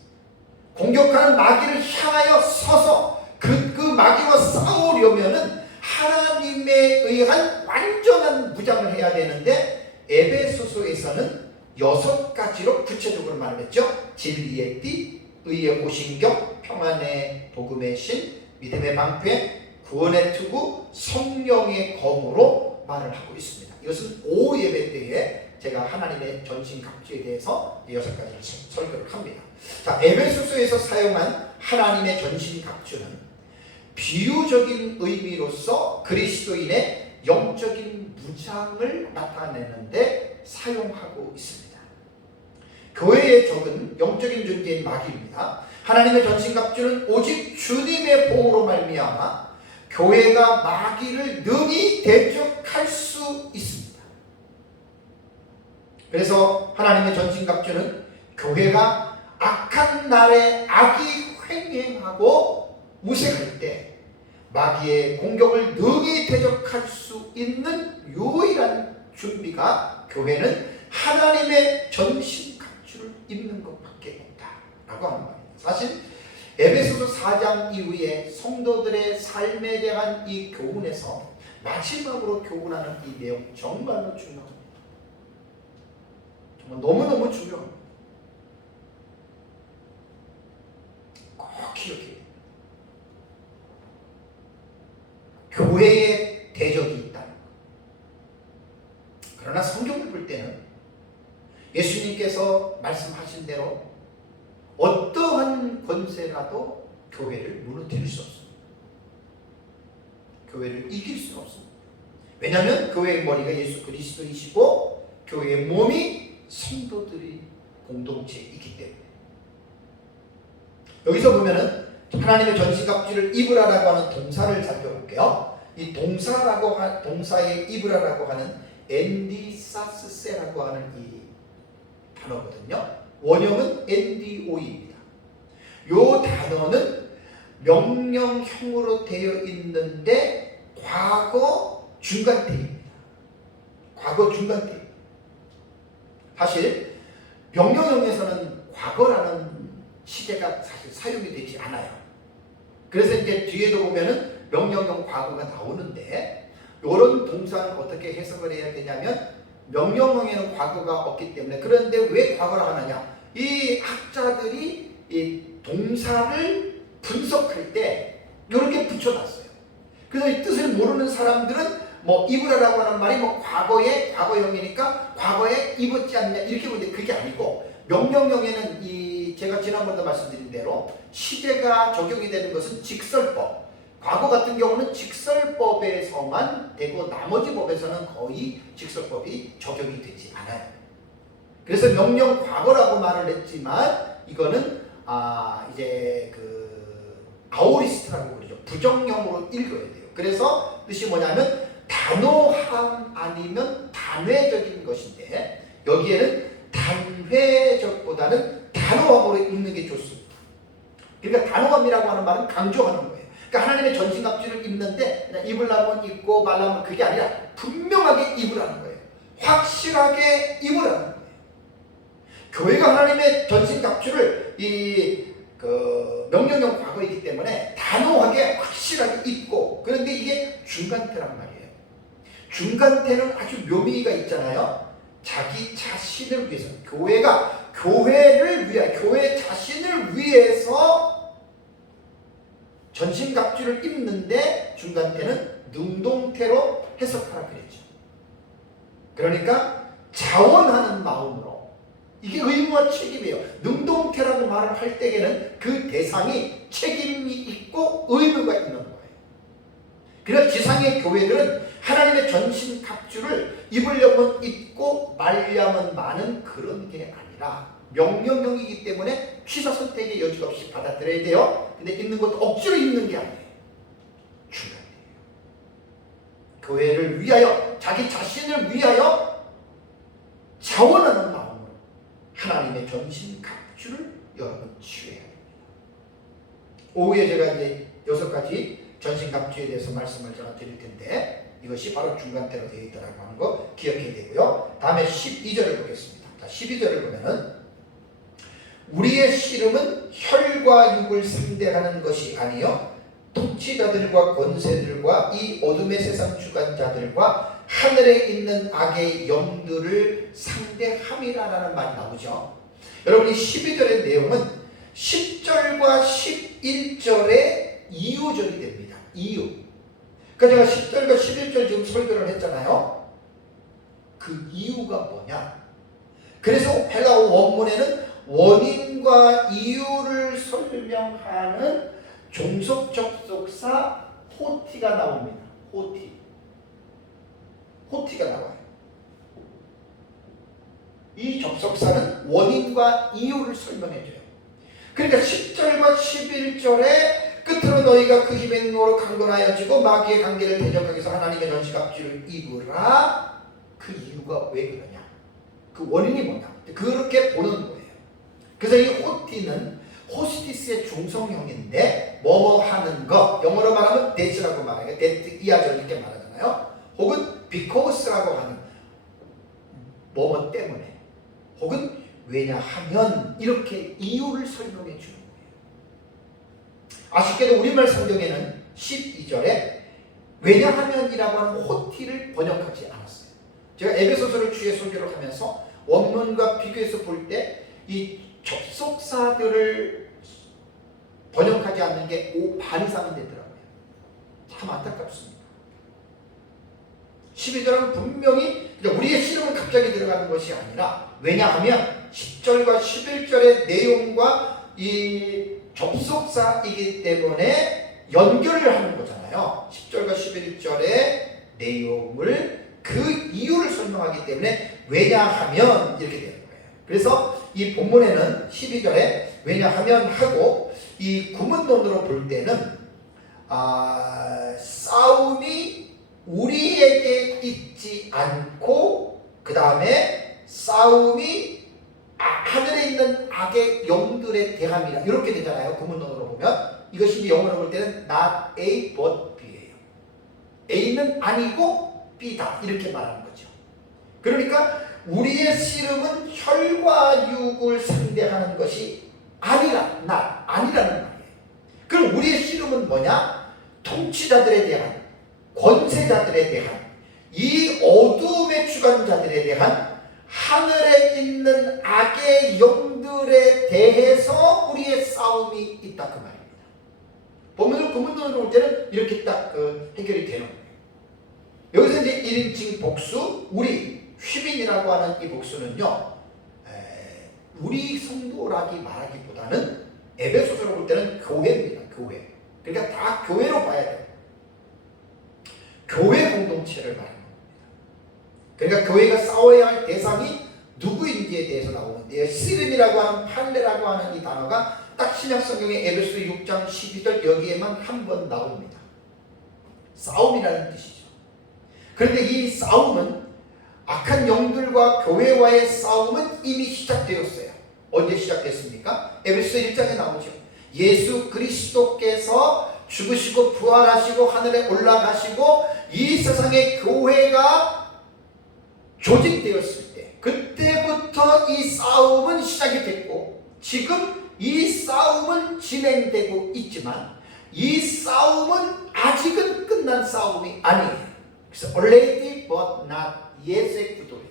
공격하는 마귀를 향하여 서서 그 마귀와 싸우려면은 하나님에 의한 완전한 무장을 해야 되는데 에베소서에서는 6가지로 구체적으로 말했죠. 진리의 띠, 의의 호신경, 평안의 복음의 신, 믿음의 방패, 구원의 투구, 성령의 검으로 말을 하고 있습니다. 이것은 오후 예배 때에 제가 하나님의 전신갑주에 대해서 6가지를 설교를 합니다. 자, 에베소서에서 사용한 하나님의 전신갑주는 비유적인 의미로서 그리스도인의 영적인 무장을 나타내는데 사용하고 있습니다. 교회에 적은 영적인 존재인 마귀입니다. 하나님의 전신갑주는 오직 주님의 보호로 말미암아 교회가 마귀를 능히 대적할 수 있습니다. 그래서 하나님의 전신갑주는 교회가 악한 날에 악이 횡행하고 무색할 때 마귀의 공격을 능히 대적할 수 있는 유일한 준비가 교회는 하나님의 전신갑주를 입는 것밖에 없다라고 하는 말입니다. 사실 에베소서 4장 이후에 성도들의 삶에 대한 이 교훈에서 마지막으로 교훈하는 이 내용 정말로 중요합니다. 정말 너무너무 중요합니다. 꼭 기억해야 됩니다. 교회에 대적이 있다는 것. 그러나 성경을 볼 때는 예수님께서 말씀하신 대로 어떠한 권세라도 교회를 무너뜨릴 수 없습니다. 교회를 이길 수는 없습니다. 왜냐하면 교회의 머리가 예수 그리스도이시고 교회의 몸이 성도들이 공동체이기 때문에. 여기서 보면은 하나님의 전신갑주를 입으라라고 하는 동사를 살펴볼게요. 이 동사에 입으라라고 하는 엔디사스세라고 하는 이 단어거든요. 원형은 NDO입니다. 이 단어는 명령형으로 되어 있는데 과거 중간태입니다. 과거 중간태. 사실 명령형에서는 과거라는 시제가 사실 사용이 되지 않아요. 그래서 이제 뒤에도 보면은 명령형 과거가 나오는데 이런 동사는 어떻게 해석을 해야 되냐면 명령형에는 과거가 없기 때문에. 그런데 왜 과거를 하느냐? 이 학자들이 이 동사를 분석할 때 이렇게 붙여놨어요. 그래서 이 뜻을 모르는 사람들은 뭐 입으라라고 하는 말이 뭐 과거의 과거형이니까 과거에 입었지 않냐 이렇게 보는데 그게 아니고 명령형에는 이 제가 지난번에도 말씀드린 대로 시제가 적용이 되는 것은 직설법. 과거 같은 경우는 직설법에서만 되고 나머지 법에서는 거의 직설법이 적용이 되지 않아요. 그래서 명령 과거라고 말을 했지만 이거는 이제 그 아오리스트라고 그러죠. 부정형으로 읽어야 돼요. 그래서 뜻이 뭐냐면 단호함 아니면 단회적인 것인데 여기에는 단회적보다는 단호함으로 읽는 게 좋습니다. 그러니까 단호함이라고 하는 말은 강조하는 거예요. 그러니까 하나님의 전신갑주를 입는데 그냥 입으려면 입고 말라면 그게 아니라 분명하게 입으라는 거예요. 확실하게 입으라는 거예요. 교회가 하나님의 전신갑주를 명령형 과거이기 때문에 단호하게 확실하게 입고, 그런데 이게 중간태란 말이에요. 중간태는 아주 묘미가 있잖아요. 자기 자신을 위해서, 교회가 교회를 위하여, 교회 자신을 위해서 전신갑주를 입는데 중간태는 능동태로 해석하라 그랬죠. 그러니까 자원하는 마음으로, 이게 의무와 책임이에요. 능동태라고 말을 할 때에는 그 대상이 책임이 있고 의무가 있는 거예요. 그래서 지상의 교회들은 하나님의 전신갑주를 입으려면 입고 말려면 마는 그런 게 아니라 명령형이기 때문에 취사 선택의 여지가 없이 받아들여야 돼요. 근데 입는 것도 억지로 입는 게 아니에요. 중간이에요. 교회를 위하여, 자기 자신을 위하여 자원하는 마음으로 하나님의 전신갑주를 여러분 취해야 합니다. 오후에 제가 이제 6가지 전신갑주에 대해서 말씀을 제가 드릴 텐데 이것이 바로 중간태로 되어 있다고 하는 거 기억해야 되고요. 다음에 12절을 보겠습니다. 자, 12절을 보면은 우리의 씨름은 혈과 육을 상대하는 것이 아니요 통치자들과 권세들과 이 어둠의 세상 주관자들과 하늘에 있는 악의 영들을 상대함이라는 말이 나오죠. 여러분 이 12절의 내용은 10절과 11절의 이유절이 됩니다. 이유. 그러니까 제가 10절과 11절 지금 설교를 했잖아요. 그 이유가 뭐냐? 그래서 헬라어 원문에는 원인과 이유를 설명하는 종속 접속사 호티가 나옵니다. 호티가 나와요. 이 접속사는 원인과 이유를 설명해줘요. 그러니까 10절과 11절의 끝을 그렇다면 너희가 그 힘의 능력으로 강건하여지고 마귀의 관계를 대적하기 위해서 하나님의 전시갑주를 입으라. 그 이유가 왜 그러냐? 그 원인이 뭐냐? 그렇게 보는 거예요. 그래서 이 호티는 호스티스의 중성형인데 뭐뭐 하는 것, 영어로 말하면 that라고 말해요. that 이하절 이렇게 말하잖아요. 혹은 because라고 하는 뭐뭐 때문에, 혹은 왜냐하면, 이렇게 이유를 설명해 주는 거예요. 아쉽게도 우리말 성경에는 12절에 왜냐하면이라고 하는 호티를 번역하지 않았어요. 제가 에베소서를 주의 설교를 하면서 원문과 비교해서 볼 때 이 접속사들을 번역하지 않는 게 반 이상은 되더라고요. 참 안타깝습니다. 12절은 분명히 우리의 씨름은 갑자기 들어가는 것이 아니라, 왜냐하면 10절과 11절의 내용과 이 접속사이기 때문에 연결을 하는 거잖아요. 10절과 11절의 내용을, 그 이유를 설명하기 때문에 왜냐하면 이렇게 되는 거예요. 그래서 이 본문에는 12절에 왜냐하면 하고, 이 구문론으로 볼 때는 싸움이 우리에게 있지 않고, 그 다음에 싸움이 하늘에 있는 악의 영들에 대함이라, 이렇게 되잖아요. 구문론으로 보면. 이것이 영어로 볼 때는 not A but B예요. A는 아니고 B다, 이렇게 말하는 거죠. 그러니까 우리의 씨름은 혈과 육을 상대하는 것이 아니라는 말이에요. 그럼 우리의 씨름은 뭐냐? 통치자들에 대한, 권세자들에 대한, 이 어둠의 주관자들에 대한, 하늘에 있는 악의 영들에 대해서 우리의 싸움이 있다, 그 말입니다. 본문을 구문론으로 볼 때는 이렇게 딱 해결이 되는 거예요. 여기서 이제 1인칭 복수, 우리 휘빈이라고 하는 이 복수는요, 우리 성도라기 말하기보다는 에베소서로 볼 때는 교회입니다. 교회. 그러니까 다 교회로 봐야 돼요. 교회 공동체를 말하는 겁니다. 그러니까 교회가 싸워야 할 대상이 누구인지에 대해서 나오는데요. 씨름이라고 하는, 판례라고 하는 이 단어가 딱 신약성경의 에베소 6장 12절 여기에만 한 번 나옵니다. 싸움이라는 뜻이죠. 그런데 이 싸움은, 악한 영들과 교회와의 싸움은 이미 시작되었어요. 언제 시작됐습니까? 에베소 1장에 나오죠. 예수 그리스도께서 죽으시고 부활하시고 하늘에 올라가시고 이 세상의 교회가 조직되었을 때, 그때부터 이 싸움은 시작이 됐고, 지금 이 싸움은 진행되고 있지만 이 싸움은 아직은 끝난 싸움이 아니에요. 그래서 already but not yet의 구도예요.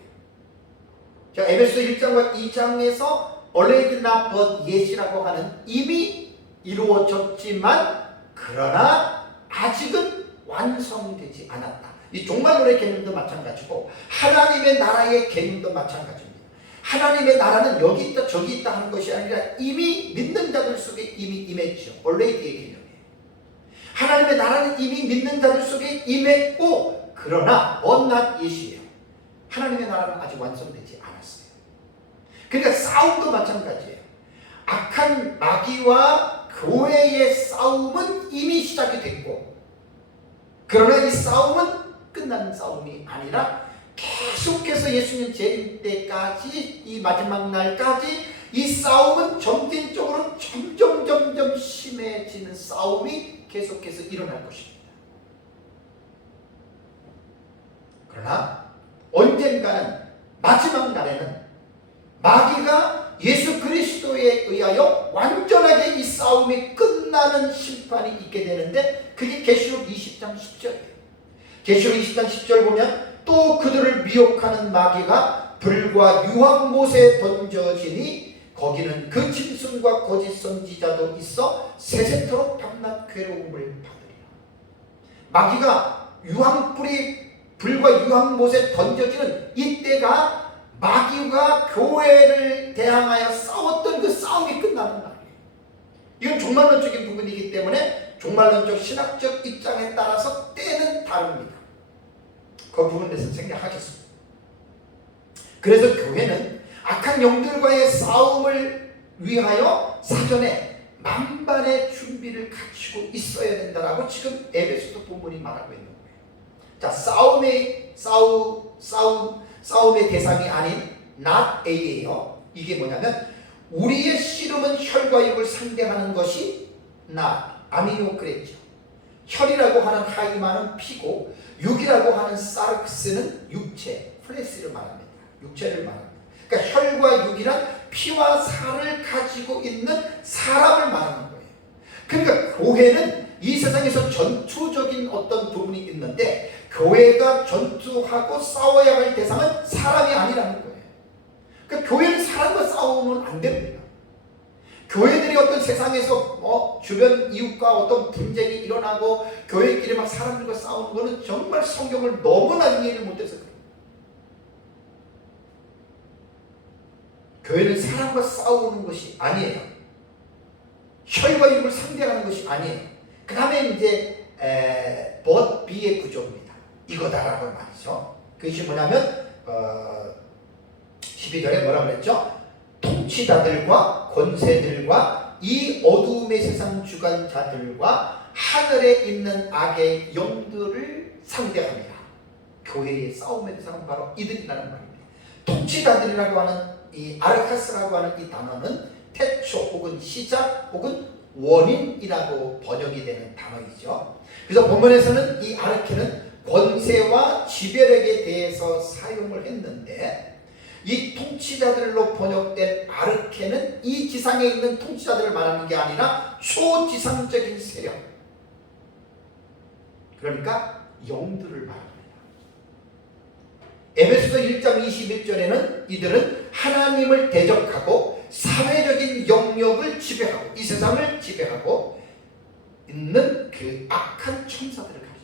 자, 에베소 1장과 2장에서 already not but yet이라고 하는 이미 이루어졌지만 그러나 아직은 완성되지 않았다. 이 종말론의 개념도 마찬가지고 하나님의 나라의 개념도 마찬가지입니다. 하나님의 나라는 여기 있다 저기 있다 하는 것이 아니라 이미 믿는 자들 속에 이미 임했죠. already의 개념이에요. 하나님의 나라는 이미 믿는 자들 속에 임했고, 그러나 but not yet이에요. 하나님의 나라는 아직 완성되지 않았어요. 그러니까 싸움도 마찬가지예요. 악한 마귀와 교회의 싸움은 이미 시작이 됐고, 그러나 이 싸움은 끝난 싸움이 아니라 계속해서 예수님 재림 때까지, 이 마지막 날까지 이 싸움은 점진적으로 점점 심해지는 싸움이 계속해서 일어날 것입니다. 그러나 언젠가는, 마지막 날에는 마귀가 예수 그리스도에 의하여 완전하게 이 싸움이 끝나는 심판이 있게 되는데, 그게 계시록 20장 10절이에요. 계시록 20장 10절 보면 또 그들을 미혹하는 마귀가 불과 유황못에 던져지니 거기는 그 짐승과 거짓 선지자도 있어 세세토록 밤낮 괴로움을 받으리라. 마귀가 불과 유황못에 던져지는 이때가 마귀가 교회를 대항하여 싸웠던 그 싸움이 끝나는 날이에요. 이건 종말론적인 부분이기 때문에 종말론적 신학적 입장에 따라서 때는 다릅니다. 그 부분에 대해서 생략하겠습니다. 그래서 교회는 악한 영들과의 싸움을 위하여 사전에 만반의 준비를 갖추고 있어야 된다라고 지금 에베소서 본문이 말하고 있는 거예요. 자, 싸움의 대상이 아닌 not A예요. 이게 뭐냐면 우리의 씨름은 혈과 육을 상대하는 것이 not 아니요 그랬죠. 혈이라고 하는 하이마는 피고 육이라고 하는 사르크스는 육체, 플레스를 말합니다. 육체를 말합니다. 그러니까 혈과 육이란 피와 살을 가지고 있는 사람을 말하는 거예요. 그러니까 교회는 이 세상에서 전투적인 어떤 부분이 있는데 교회가 전투하고 싸워야 할 대상은 사람이 아니라는 거예요. 그러니까 교회는 사람과 싸우면 안 됩니다. 교회들이 어떤 세상에서 주변 이웃과 어떤 분쟁이 일어나고 교회끼리 막 사람들과 싸우는 거는 정말 성경을 너무나 이해를 못해서 그래요. 교회는 사람과 싸우는 것이 아니에요. 혈과 육을 상대하는 것이 아니에요. 그 다음에 이제 but be의 구조입니다. 이거다라고 말이죠. 그것이 뭐냐면 12절에 뭐라고 그랬죠? 통치자들과 권세들과 이 어두움의 세상 주관자들과 하늘에 있는 악의 영들을 상대합니다. 교회의 싸움의 대상은 바로 이들이라는 말입니다. 통치자들이라고 하는 이 아르카스라고 하는 이 단어는 태초 혹은 시작 혹은 원인이라고 번역이 되는 단어이죠. 그래서 본문에서는 이 아르케는 권세와 지배력에 대해서 사용을 했는데 이 통치자들로 번역된 아르케는 이 지상에 있는 통치자들을 말하는 게 아니라 초지상적인 세력, 그러니까 영들을 말합니다. 에베소서 1장 21절에는 이들은 하나님을 대적하고 사회적인 영역을 지배하고 이 세상을 지배하고 있는 그 악한 천사들을 가르쳐.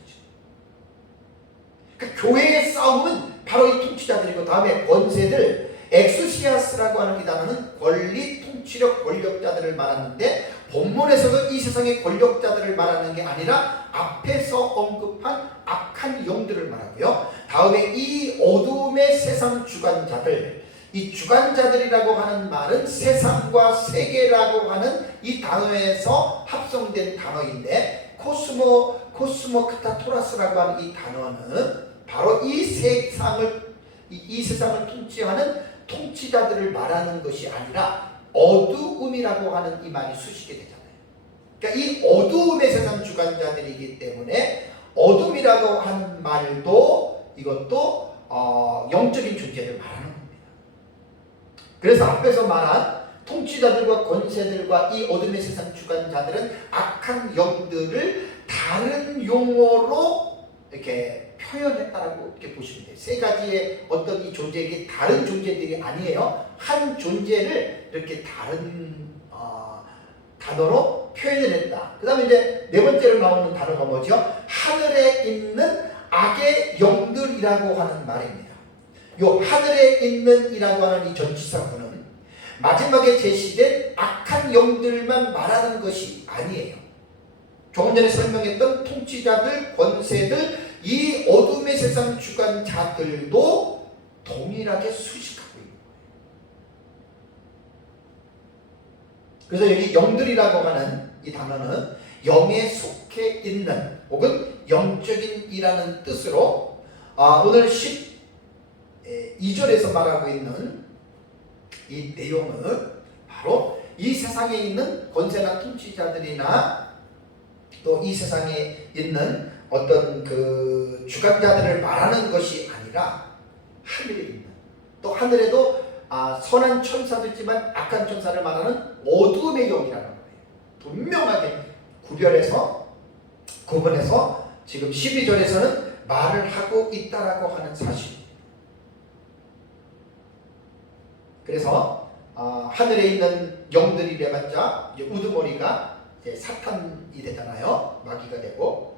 그러니까 교회의 싸움은 바로 이 통치자들이고 다음에 권세들, 엑수시아스라고 하는 이 단어는 권리, 통치력, 권력자들을 말하는데 본문에서도 이 세상의 권력자들을 말하는 게 아니라 앞에서 언급한 악한 영들을 말하고요. 다음에 이 어두움의 세상 주관자들, 이 주관자들이라고 하는 말은 세상과 세계라고 하는 이 단어에서 합성된 단어인데 코스모 크타토라스라고 하는 이 단어는 바로 이 세상을 통치하는 통치자들을 말하는 것이 아니라 어두움이라고 하는 이 말이 수식이 되잖아요. 그러니까 이 어두움의 세상 주관자들이기 때문에 어둠이라고 하는 말도 이것도 영적인 존재를 말하는 겁니다. 그래서 앞에서 말한 통치자들과 권세들과 이 어둠의 세상 주관자들은 악한 영들을 다른 용어로 이렇게 표현했다라고 이렇게 보시면 돼요. 세 가지의 어떤 이 존재에게 다른 존재들이 아니에요. 한 존재를 이렇게 다른 단어로 표현을 했다. 그 다음에 이제 네 번째로 나오는 단어가 뭐죠? 하늘에 있는 악의 영들이라고 하는 말입니다. 요 하늘에 있는 이라고 하는 이 전치사구는 마지막에 제시된 악한 영들만 말하는 것이 아니에요. 조금 전에 설명했던 통치자들, 권세들, 이 어둠의 세상 주관자들도 동일하게 수식하고 있는 거예요. 그래서 여기 영들이라고 하는 이 단어는 영에 속해 있는 혹은 영적인 이라는 뜻으로 오늘 12절에서 말하고 있는 이 내용은 바로 이 세상에 있는 권세나 통치자들이나 또 이 세상에 있는 어떤 그 주관자들을 말하는 것이 아니라 하늘에 있는, 또 하늘에도 선한 천사도 있지만 악한 천사를 말하는 어두움의 영이라는 거예요. 분명하게 구분해서 지금 12절에서는 말을 하고 있다라고 하는 사실입니다. 그래서 하늘에 있는 영들이 되봤자 우두머리가 이제 사탄이 되잖아요. 마귀가 되고,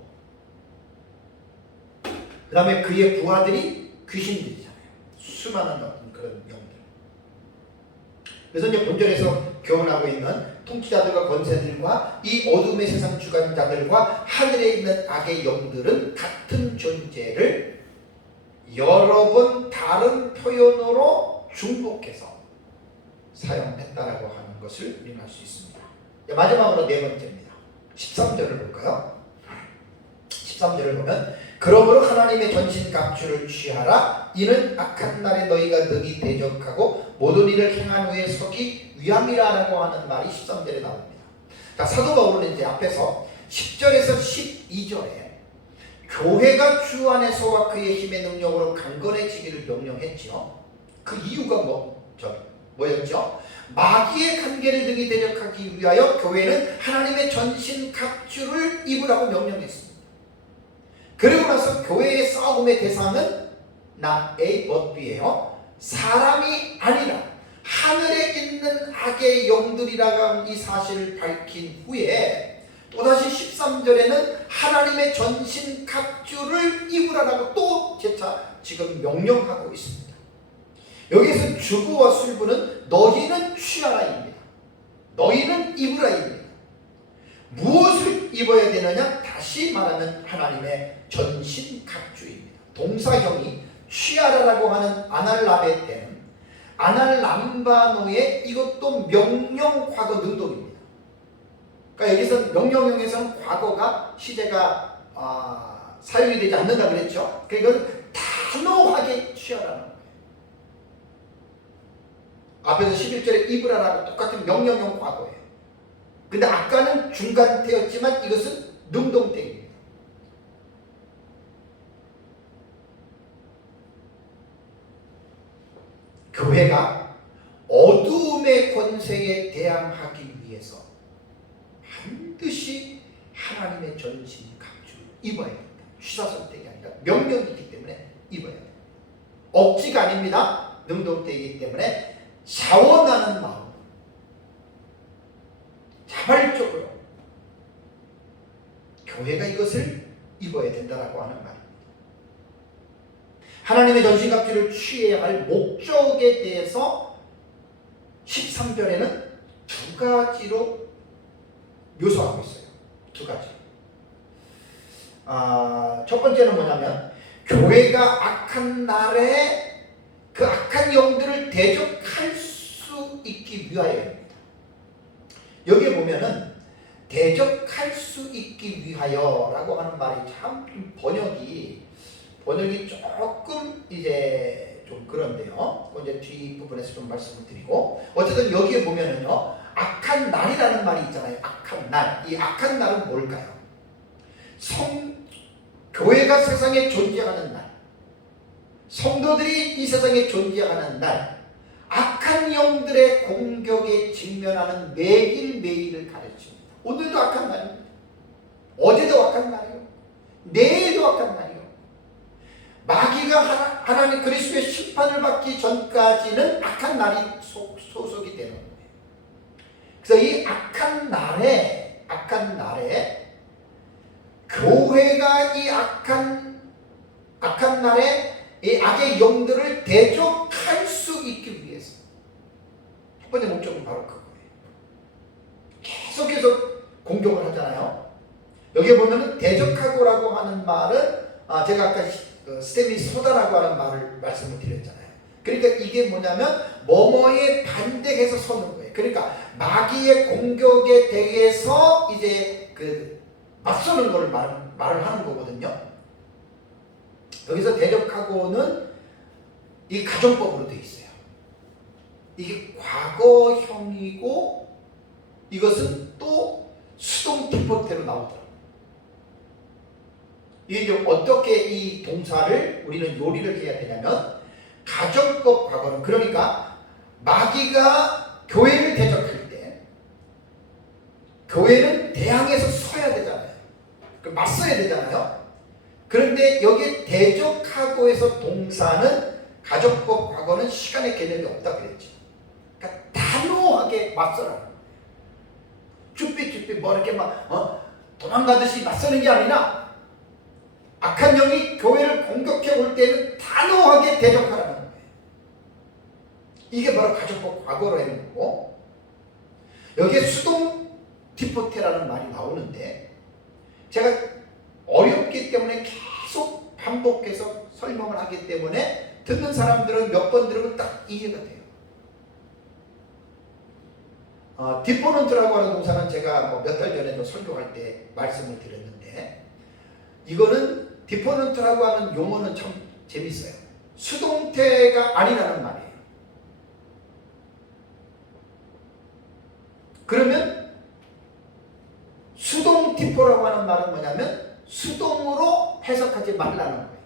그 다음에 그의 부하들이 귀신들이잖아요. 수많은 어떤 그런 영들. 그래서 이제 본절에서 교훈하고 있는 통치자들과 권세들과 이 어둠의 세상 주관자들과 하늘에 있는 악의 영들은 같은 존재를 여러 번 다른 표현으로 중복해서 사용했다라고 하는 것을 우리는 알 수 있습니다. 마지막으로 네 번째입니다. 13절을 볼까요? 13절을 보면 그러므로 하나님의 전신 각주를 취하라. 이는 악한 날에 너희가 능히 대적하고 모든 일을 행한 후에 서기 위함이라라고 하는 말이 13절에 나옵니다. 자, 사도 바울은 이제 앞에서 10절에서 12절에 교회가 주 안에서와 그의 힘의 능력으로 강건해지기를 명령했지요. 그 이유가 뭐였죠? 마귀의 관계를 능히 대적하기 위하여 교회는 하나님의 전신 각주를 입으라고 명령했습니다. 그리고 나서 교회의 싸움의 대상은 not A but B예요. 사람이 아니라 하늘에 있는 악의 영들이라고 하는 이 사실을 밝힌 후에 또다시 13절에는 하나님의 전신 각주를 입으라라고 또 재차 지금 명령하고 있습니다. 여기에서 주부와 술부는 너희는 취하라입니다. 너희는 입으라입니다. 무엇을 입어야 되느냐? 다시 말하면 하나님의 전신 각주입니다. 동사형이 취하라라고 하는 아날라베 때는 아날람바노의 이것도 명령 과거 능동입니다. 그러니까 여기서 명령형에서는 과거가 시제가 사용이 되지 않는다 그랬죠. 그러니까 이건 단호하게 취하라는 거예요. 앞에서 11절에 입으라라고 똑같은 명령형 과거예요. 근데 아까는 중간태였지만 이것은 능동태입니다. 교회가 어두움의 권세에 대항하기 위해서 반드시 하나님의 전신 각주를 입어야 된다. 취사선택이 아니라 명령이기 때문에 입어야 된다. 억지가 아닙니다. 능동태이기 때문에 자원하는 마음, 자발적으로 교회가 이것을 입어야 된다라고 하는 말입니다. 하나님의 전신갑주를 취해야 할 목적에 대해서 13절에는 두 가지로 묘사하고 있어요. 두 가지. 첫 번째는 뭐냐면 교회가 악한 날에 그 악한 영들을 대적할 수 있기 위하여입니다. 여기에 보면은 대적할 수 있기 위하여라고 하는 말이 참 번역이 조금 이제 좀 그런데요. 이제 뒷부분에서 좀 말씀을 드리고, 어쨌든 여기에 보면은요, 악한 날이라는 말이 있잖아요. 악한 날. 이 악한 날은 뭘까요? 교회가 세상에 존재하는 날, 성도들이 이 세상에 존재하는 날, 악한 영들의 공격에 직면하는 매일매일을 가르칩니다. 오늘도 악한 날입니다. 어제도 악한 날이요. 내일도 악한 날이요. 마귀가 하나님 그리스도의 심판을 받기 전까지는 악한 날이 소속이 되는 거예요. 그래서 이 악한 날에 교회가 이 악한 날에 이 악의 영들을 대적할 수 있기 위해서 첫 번째 목적은 바로 그거예요. 계속해서 공격을 하잖아요. 여기 보면은 대적하고라고 하는 말은 제가 아까 스테미 소다라고 하는 말을 말씀을 드렸잖아요. 그러니까 이게 뭐냐면 뭐뭐에 반대해서 서는 거예요. 그러니까 마귀의 공격에 대해서 이제 맞서는 거를 말을 하는 거거든요. 여기서 대적하고는 이 가정법으로 되어 있어요. 이게 과거형이고 이것은 또 수동 디포트로 나오더라고요. 이게 어떻게 이 동사를 우리는 요리를 해야 되냐면 가정법 과거는, 그러니까 마귀가 교회를 대적할 때 교회는 대항해서 서야 되잖아요. 맞서야 되잖아요. 그런데 여기에 대적하고에서 동사는 가정법 과거는 시간의 개념이 없다 그랬죠. 그러니까 단호하게 맞서라. 쭈삣쭈삣 뭐 이렇게 도망가듯이 맞서는 게 아니라 악한 영이 교회를 공격해 올 때는 단호하게 대적하라는 거예요. 이게 바로 가정법 과거로 하는 거고, 여기에 수동 디포테라는 말이 나오는데 제가 어렵기 때문에 계속 반복해서 설명을 하기 때문에 듣는 사람들은 몇 번 들으면 딱 이해가 돼요. 디포넌트라고 하는 동사는 제가 몇 달 전에도 설교할 때 말씀을 드렸는데, 이거는 디포넌트라고 하는 용어는 참 재밌어요. 수동태가 아니라는 말이에요. 그러면 수동 디포라고 하는 말은 뭐냐면 수동으로 해석하지 말라는 거예요.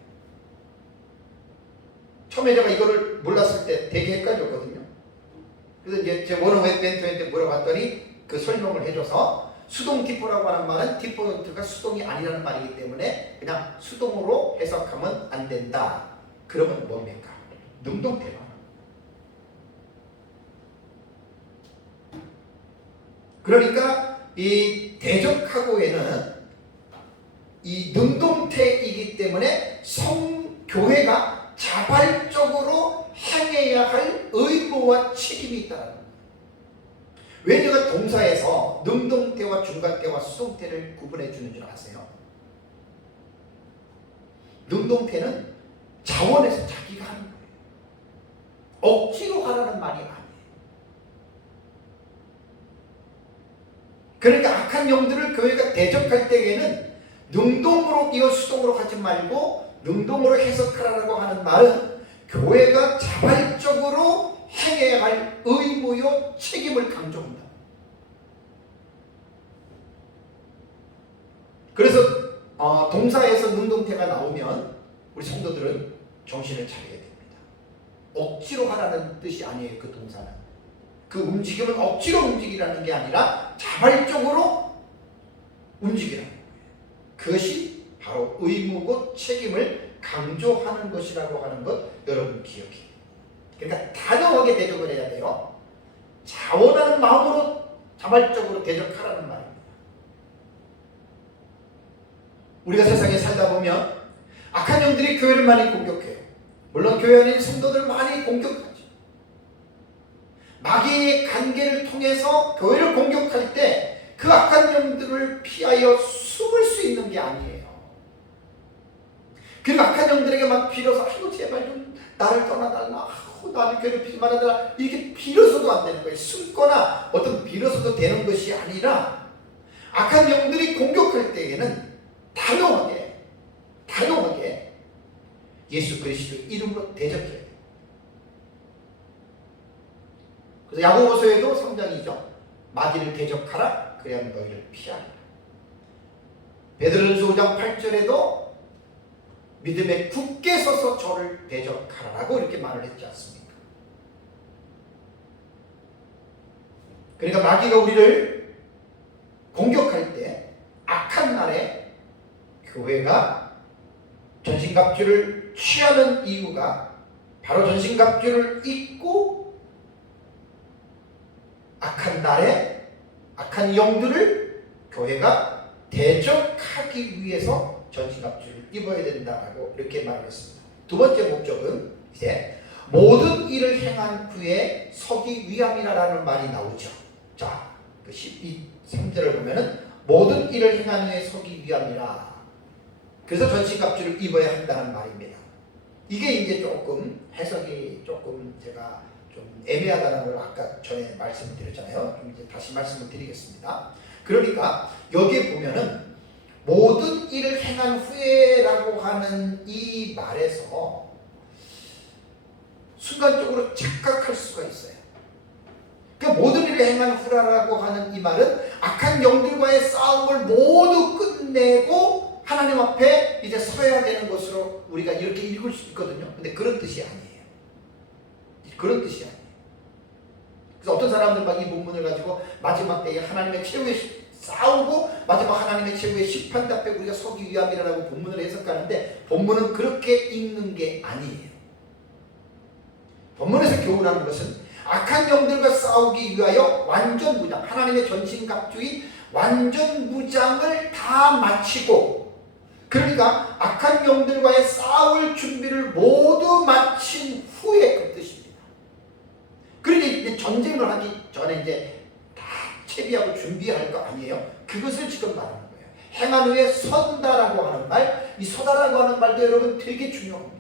처음에 제가 이거를 몰랐을 때 되게 헷갈렸거든요. 그래서 이제 제 원어 멘토한테 물어봤더니 그 설명을 해줘서, 수동 디포라고 하는 말은 디포넌트가 수동이 아니라는 말이기 때문에 그냥 수동으로 해석하면 안 된다. 그러면 뭡니까? 능동태만. 그러니까 이 대적하고에는 이 능동태이기 때문에 교회가 자발적으로 행해야 할 의무와 책임이 있다는 거예요. 왜 제가 동사에서 능동태와 중간태와 수동태를 구분해 주는 줄 아세요? 능동태는 자원에서 자기가 하는 거예요. 억지로 하라는 말이 아니에요. 그러니까 악한 영들을 교회가 대적할 때에는 능동으로 이어 수동으로 하지 말고 능동으로 해석하라고 하는 말은 교회가 자발적으로 행해야 할 의무요 책임을 강조한다. 그래서 동사에서 능동태가 나오면 우리 성도들은 정신을 차려야 됩니다. 억지로 하라는 뜻이 아니에요. 그 동사는. 그 움직임은 억지로 움직이라는 게 아니라 자발적으로 움직이라는 거예요. 그것이 바로 의무고 책임을 강조하는 것이라고 하는 것 여러분 기억해요. 그러니까 단호하게 대적을 해야 돼요. 자원하는 마음으로 자발적으로 대적하라는 말입니다. 우리가 세상에 살다 보면 악한 영들이 교회를 많이 공격해요. 물론 교회 안에 성도들 많이 공격하죠. 마귀의 관계를 통해서 교회를 공격할 때 그 악한 영들을 피하여 숨을 수 있는 게 아니에요. 그리고 악한 영들에게 막 빌어서 아이고 제발 좀 나를 떠나달라, 나를 괴롭히지 말아달라, 이렇게 빌어서도 안 되는 거예요. 숨거나 어떤 빌어서도 되는 것이 아니라 악한 영들이 공격할 때에는 단호하게 예수 그리스도의 이름으로 대적해야 돼요. 그래서 야고보서에도 3장이죠. 마귀를 대적하라, 그래야 너희를 피하리라. 베드로전서 5장 8절에도 믿음에 굳게 서서 저를 대적하라고 이렇게 말을 했지 않습니까? 그러니까 마귀가 우리를 공격할 때 악한 날에 교회가 전신갑주를 취하는 이유가 바로 전신갑주를 입고 악한 날에 악한 영들을 교회가 대적하기 위해서 전신갑주를 입어야 된다라고 이렇게 말했습니다. 두 번째 목적은 이제 모든 일을 행한 후에 서기 위함이라는 말이 나오죠. 자, 그 3절을 보면은 모든 일을 행한 후에 서기 위함이라. 그래서 전신갑주를 입어야 한다는 말입니다. 이게 이제 조금 해석이 조금 제가 좀 애매하다는 걸 아까 전에 말씀을 드렸잖아요. 좀 이제 다시 말씀을 드리겠습니다. 그러니까 여기에 보면은 모든 일을 행한 후에라고 하는 이 말에서 순간적으로 착각할 수가 있어요. 그러니까 모든 일을 행한 후라라고 하는 이 말은 악한 영들과의 싸움을 모두 끝내고 하나님 앞에 이제 서야 되는 것으로 우리가 이렇게 읽을 수 있거든요. 근데 그런 뜻이 아니에요. 그런 뜻이 아니에요. 그래서 어떤 사람들 막 이 본문을 가지고 마지막 때에 하나님의 최후의 싸우고 마지막 하나님의 최후의 심판 앞에 우리가 서기 위함이라고 본문을 해석하는데, 본문은 그렇게 읽는 게 아니에요. 본문에서 교훈하는 것은 악한 영들과 싸우기 위하여 완전 무장, 하나님의 전신갑주인 완전 무장을 다 마치고, 그러니까 악한 영들과의 싸울 준비를 모두 마친 후에 그 뜻입니다. 그러니 이제 전쟁을 하기 전에 이제 다 채비하고 준비할 거 아니에요? 그것을 지금 말하는 거예요. 행한 후에 선다라고 하는 말, 이 서다라고 하는 말도 여러분 되게 중요합니다.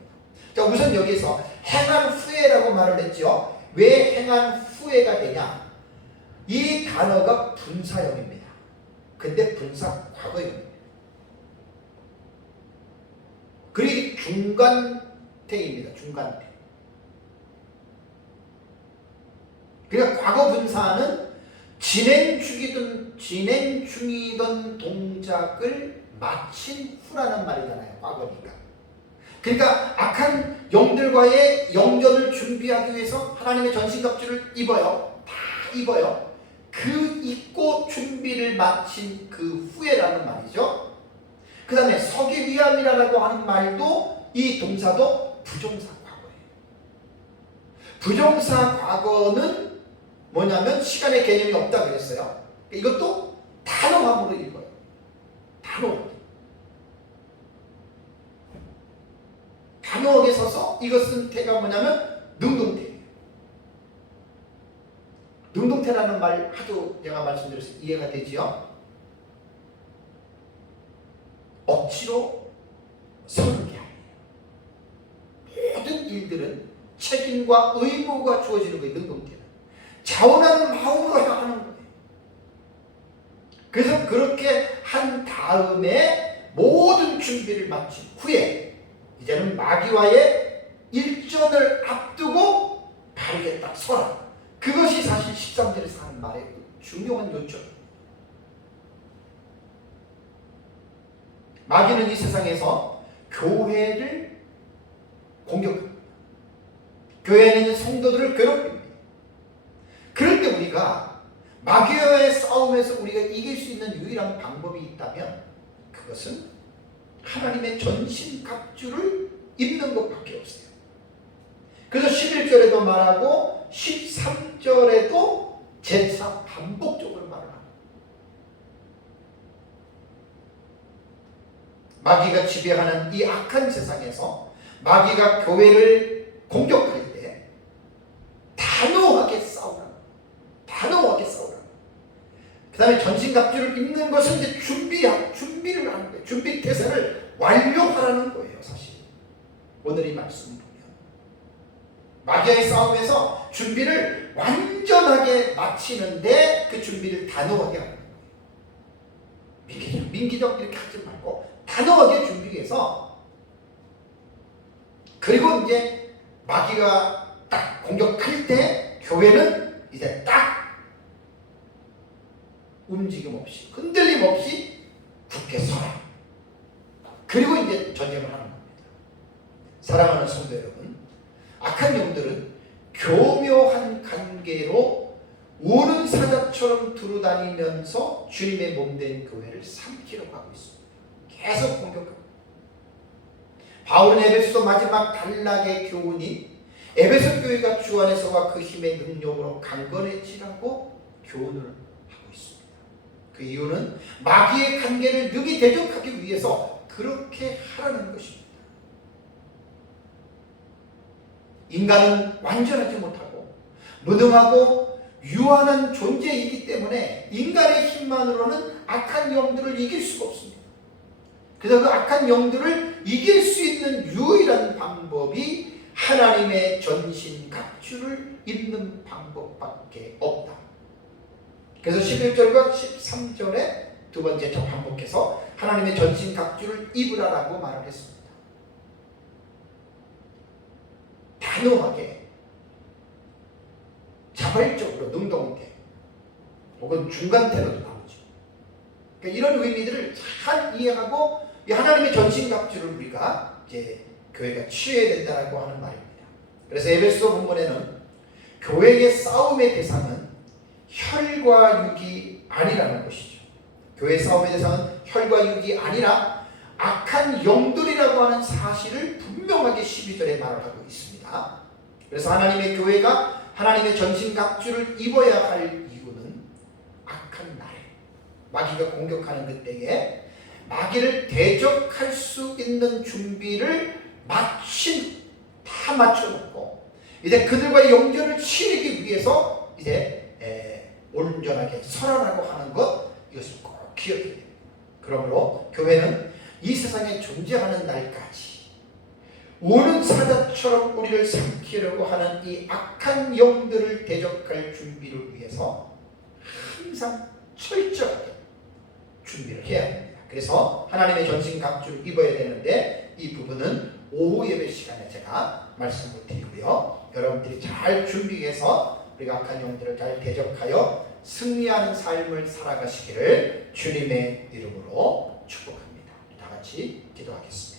자, 우선 여기서 행한 후에라고 말을 했죠. 왜 행한 후에가 되냐? 이 단어가 분사형입니다. 근데 분사 과거형입니다. 그리고 중간태입니다. 중간태. 그러니까 과거 분사는 진행 중이던 동작을 마친 후라는 말이잖아요. 과거니까. 그러니까 악한 영들과의 영전을 준비하기 위해서 하나님의 전신갑주를 입어요. 다 입어요. 그 입고 준비를 마친 그 후에라는 말이죠. 그 다음에 서기 위함이라고 하는 말도 이 동사도 부정사 과거예요. 부정사 과거는 뭐냐면 시간의 개념이 없다 그랬어요. 이것도 단호함으로 읽어요. 단호하게 서서 이것은 태가 뭐냐면 능동태예요. 능동태라는 말 하도 제가 말씀드려서 이해가 되지요? 억지로 서는 게 아니에요. 모든 일들은 책임과 의무가 주어지는 거예요. 능동태는 자원하는 마음으로 행하는 거예요. 그래서 그렇게 한 다음에 모든 준비를 마친 후에 이제는 마귀와의 일전을 앞두고 바르게 딱 서라. 그것이 사실 13절에서 하는 말의 중요한 요점입니다. 마귀는 이 세상에서 교회를 공격합니다. 교회에 있는 성도들을 괴롭힙니다. 그럴 때 우리가 마귀와의 싸움에서 우리가 이길 수 있는 유일한 방법이 있다면 그것은 하나님의 전신갑주를 입는 것밖에 없어요. 그래서 11절에도 말하고 13절에도 재차 반복적으로 말을 합니다. 마귀가 지배하는 이 악한 세상에서 마귀가 교회를 공격할 때 단호하게 싸우라. 그 다음에 전신갑주를 입는 것은 이제 준비를 하는 거예요. 준비 태세를 완료하라는 거예요. 사실 오늘 이 말씀을 보면 마귀와의 싸움에서 준비를 완전하게 마치는데 그 준비를 단호하게 하는 거예요. 민기적 이렇게 하지 말고 단호하게 준비해서, 그리고 이제 마귀가 딱 공격할 때 교회는 이제 딱 움직임 없이 흔들림 없이 굳게 서라. 그리고 이제 전쟁을 하는 겁니다. 사랑하는 성도 여러분, 악한 영들은 교묘한 관계로 우는 사자처럼 두루다니면서 주님의 몸된 교회를 삼키려고 하고 있습니다. 계속 공격합니다. 바울은 에베소 마지막 단락의 교훈이 에베소 교회가 주 안에서와 그 힘의 능력으로 강건해지라고 교훈을 하고 있습니다. 그 이유는 마귀의 관계를 능히 대적하기 위해서 그렇게 하라는 것입니다. 인간은 완전하지 못하고 무능하고 유한한 존재이기 때문에 인간의 힘만으로는 악한 영들을 이길 수가 없습니다. 그래서 그 악한 영들을 이길 수 있는 유일한 방법이 하나님의 전신갑주를 입는 방법밖에 없다. 그래서 11절과 13절에 두 번째 점 반복해서 하나님의 전신갑주를 입으라라고 말을 했습니다. 단호하게, 자발적으로, 능동태 혹은 중간태로도 나오죠. 그러니까 이런 의미들을 잘 이해하고 이 하나님의 전신갑주를 우리가 이제 교회가 취해야 된다라고 하는 말입니다. 그래서 에베소 본문에는 교회의 싸움의 대상은 혈과 육이 아니라는 것이죠. 교회 싸움의 대상은 혈과 육이 아니라 악한 영들이라고 하는 사실을 분명하게 12절에 말을 하고 있습니다. 그래서 하나님의 교회가 하나님의 전신갑주를 입어야 할 이유는 악한 날에 마귀가 공격하는 그때에 마귀를 대적할 수 있는 준비를 다 맞춰놓고 이제 그들과의 영전을 치르기 위해서 이제 온전하게 설하라고 하는 것, 이것을 꼭 기억해야 됩니다. 그러므로 교회는 이 세상에 존재하는 날까지 우는 사자처럼 우리를 삼키려고 하는 이 악한 영들을 대적할 준비를 위해서 항상 철저하게 준비를 해야 됩니다. 그래서 하나님의 전신 갑주를 입어야 되는데 이 부분은 오후 예배 시간에 제가 말씀을 드리고요. 여러분들이 잘 준비해서 우리가 악한 영들을 잘 대적하여 승리하는 삶을 살아가시기를 주님의 이름으로 축복합니다. 다 같이 기도하겠습니다.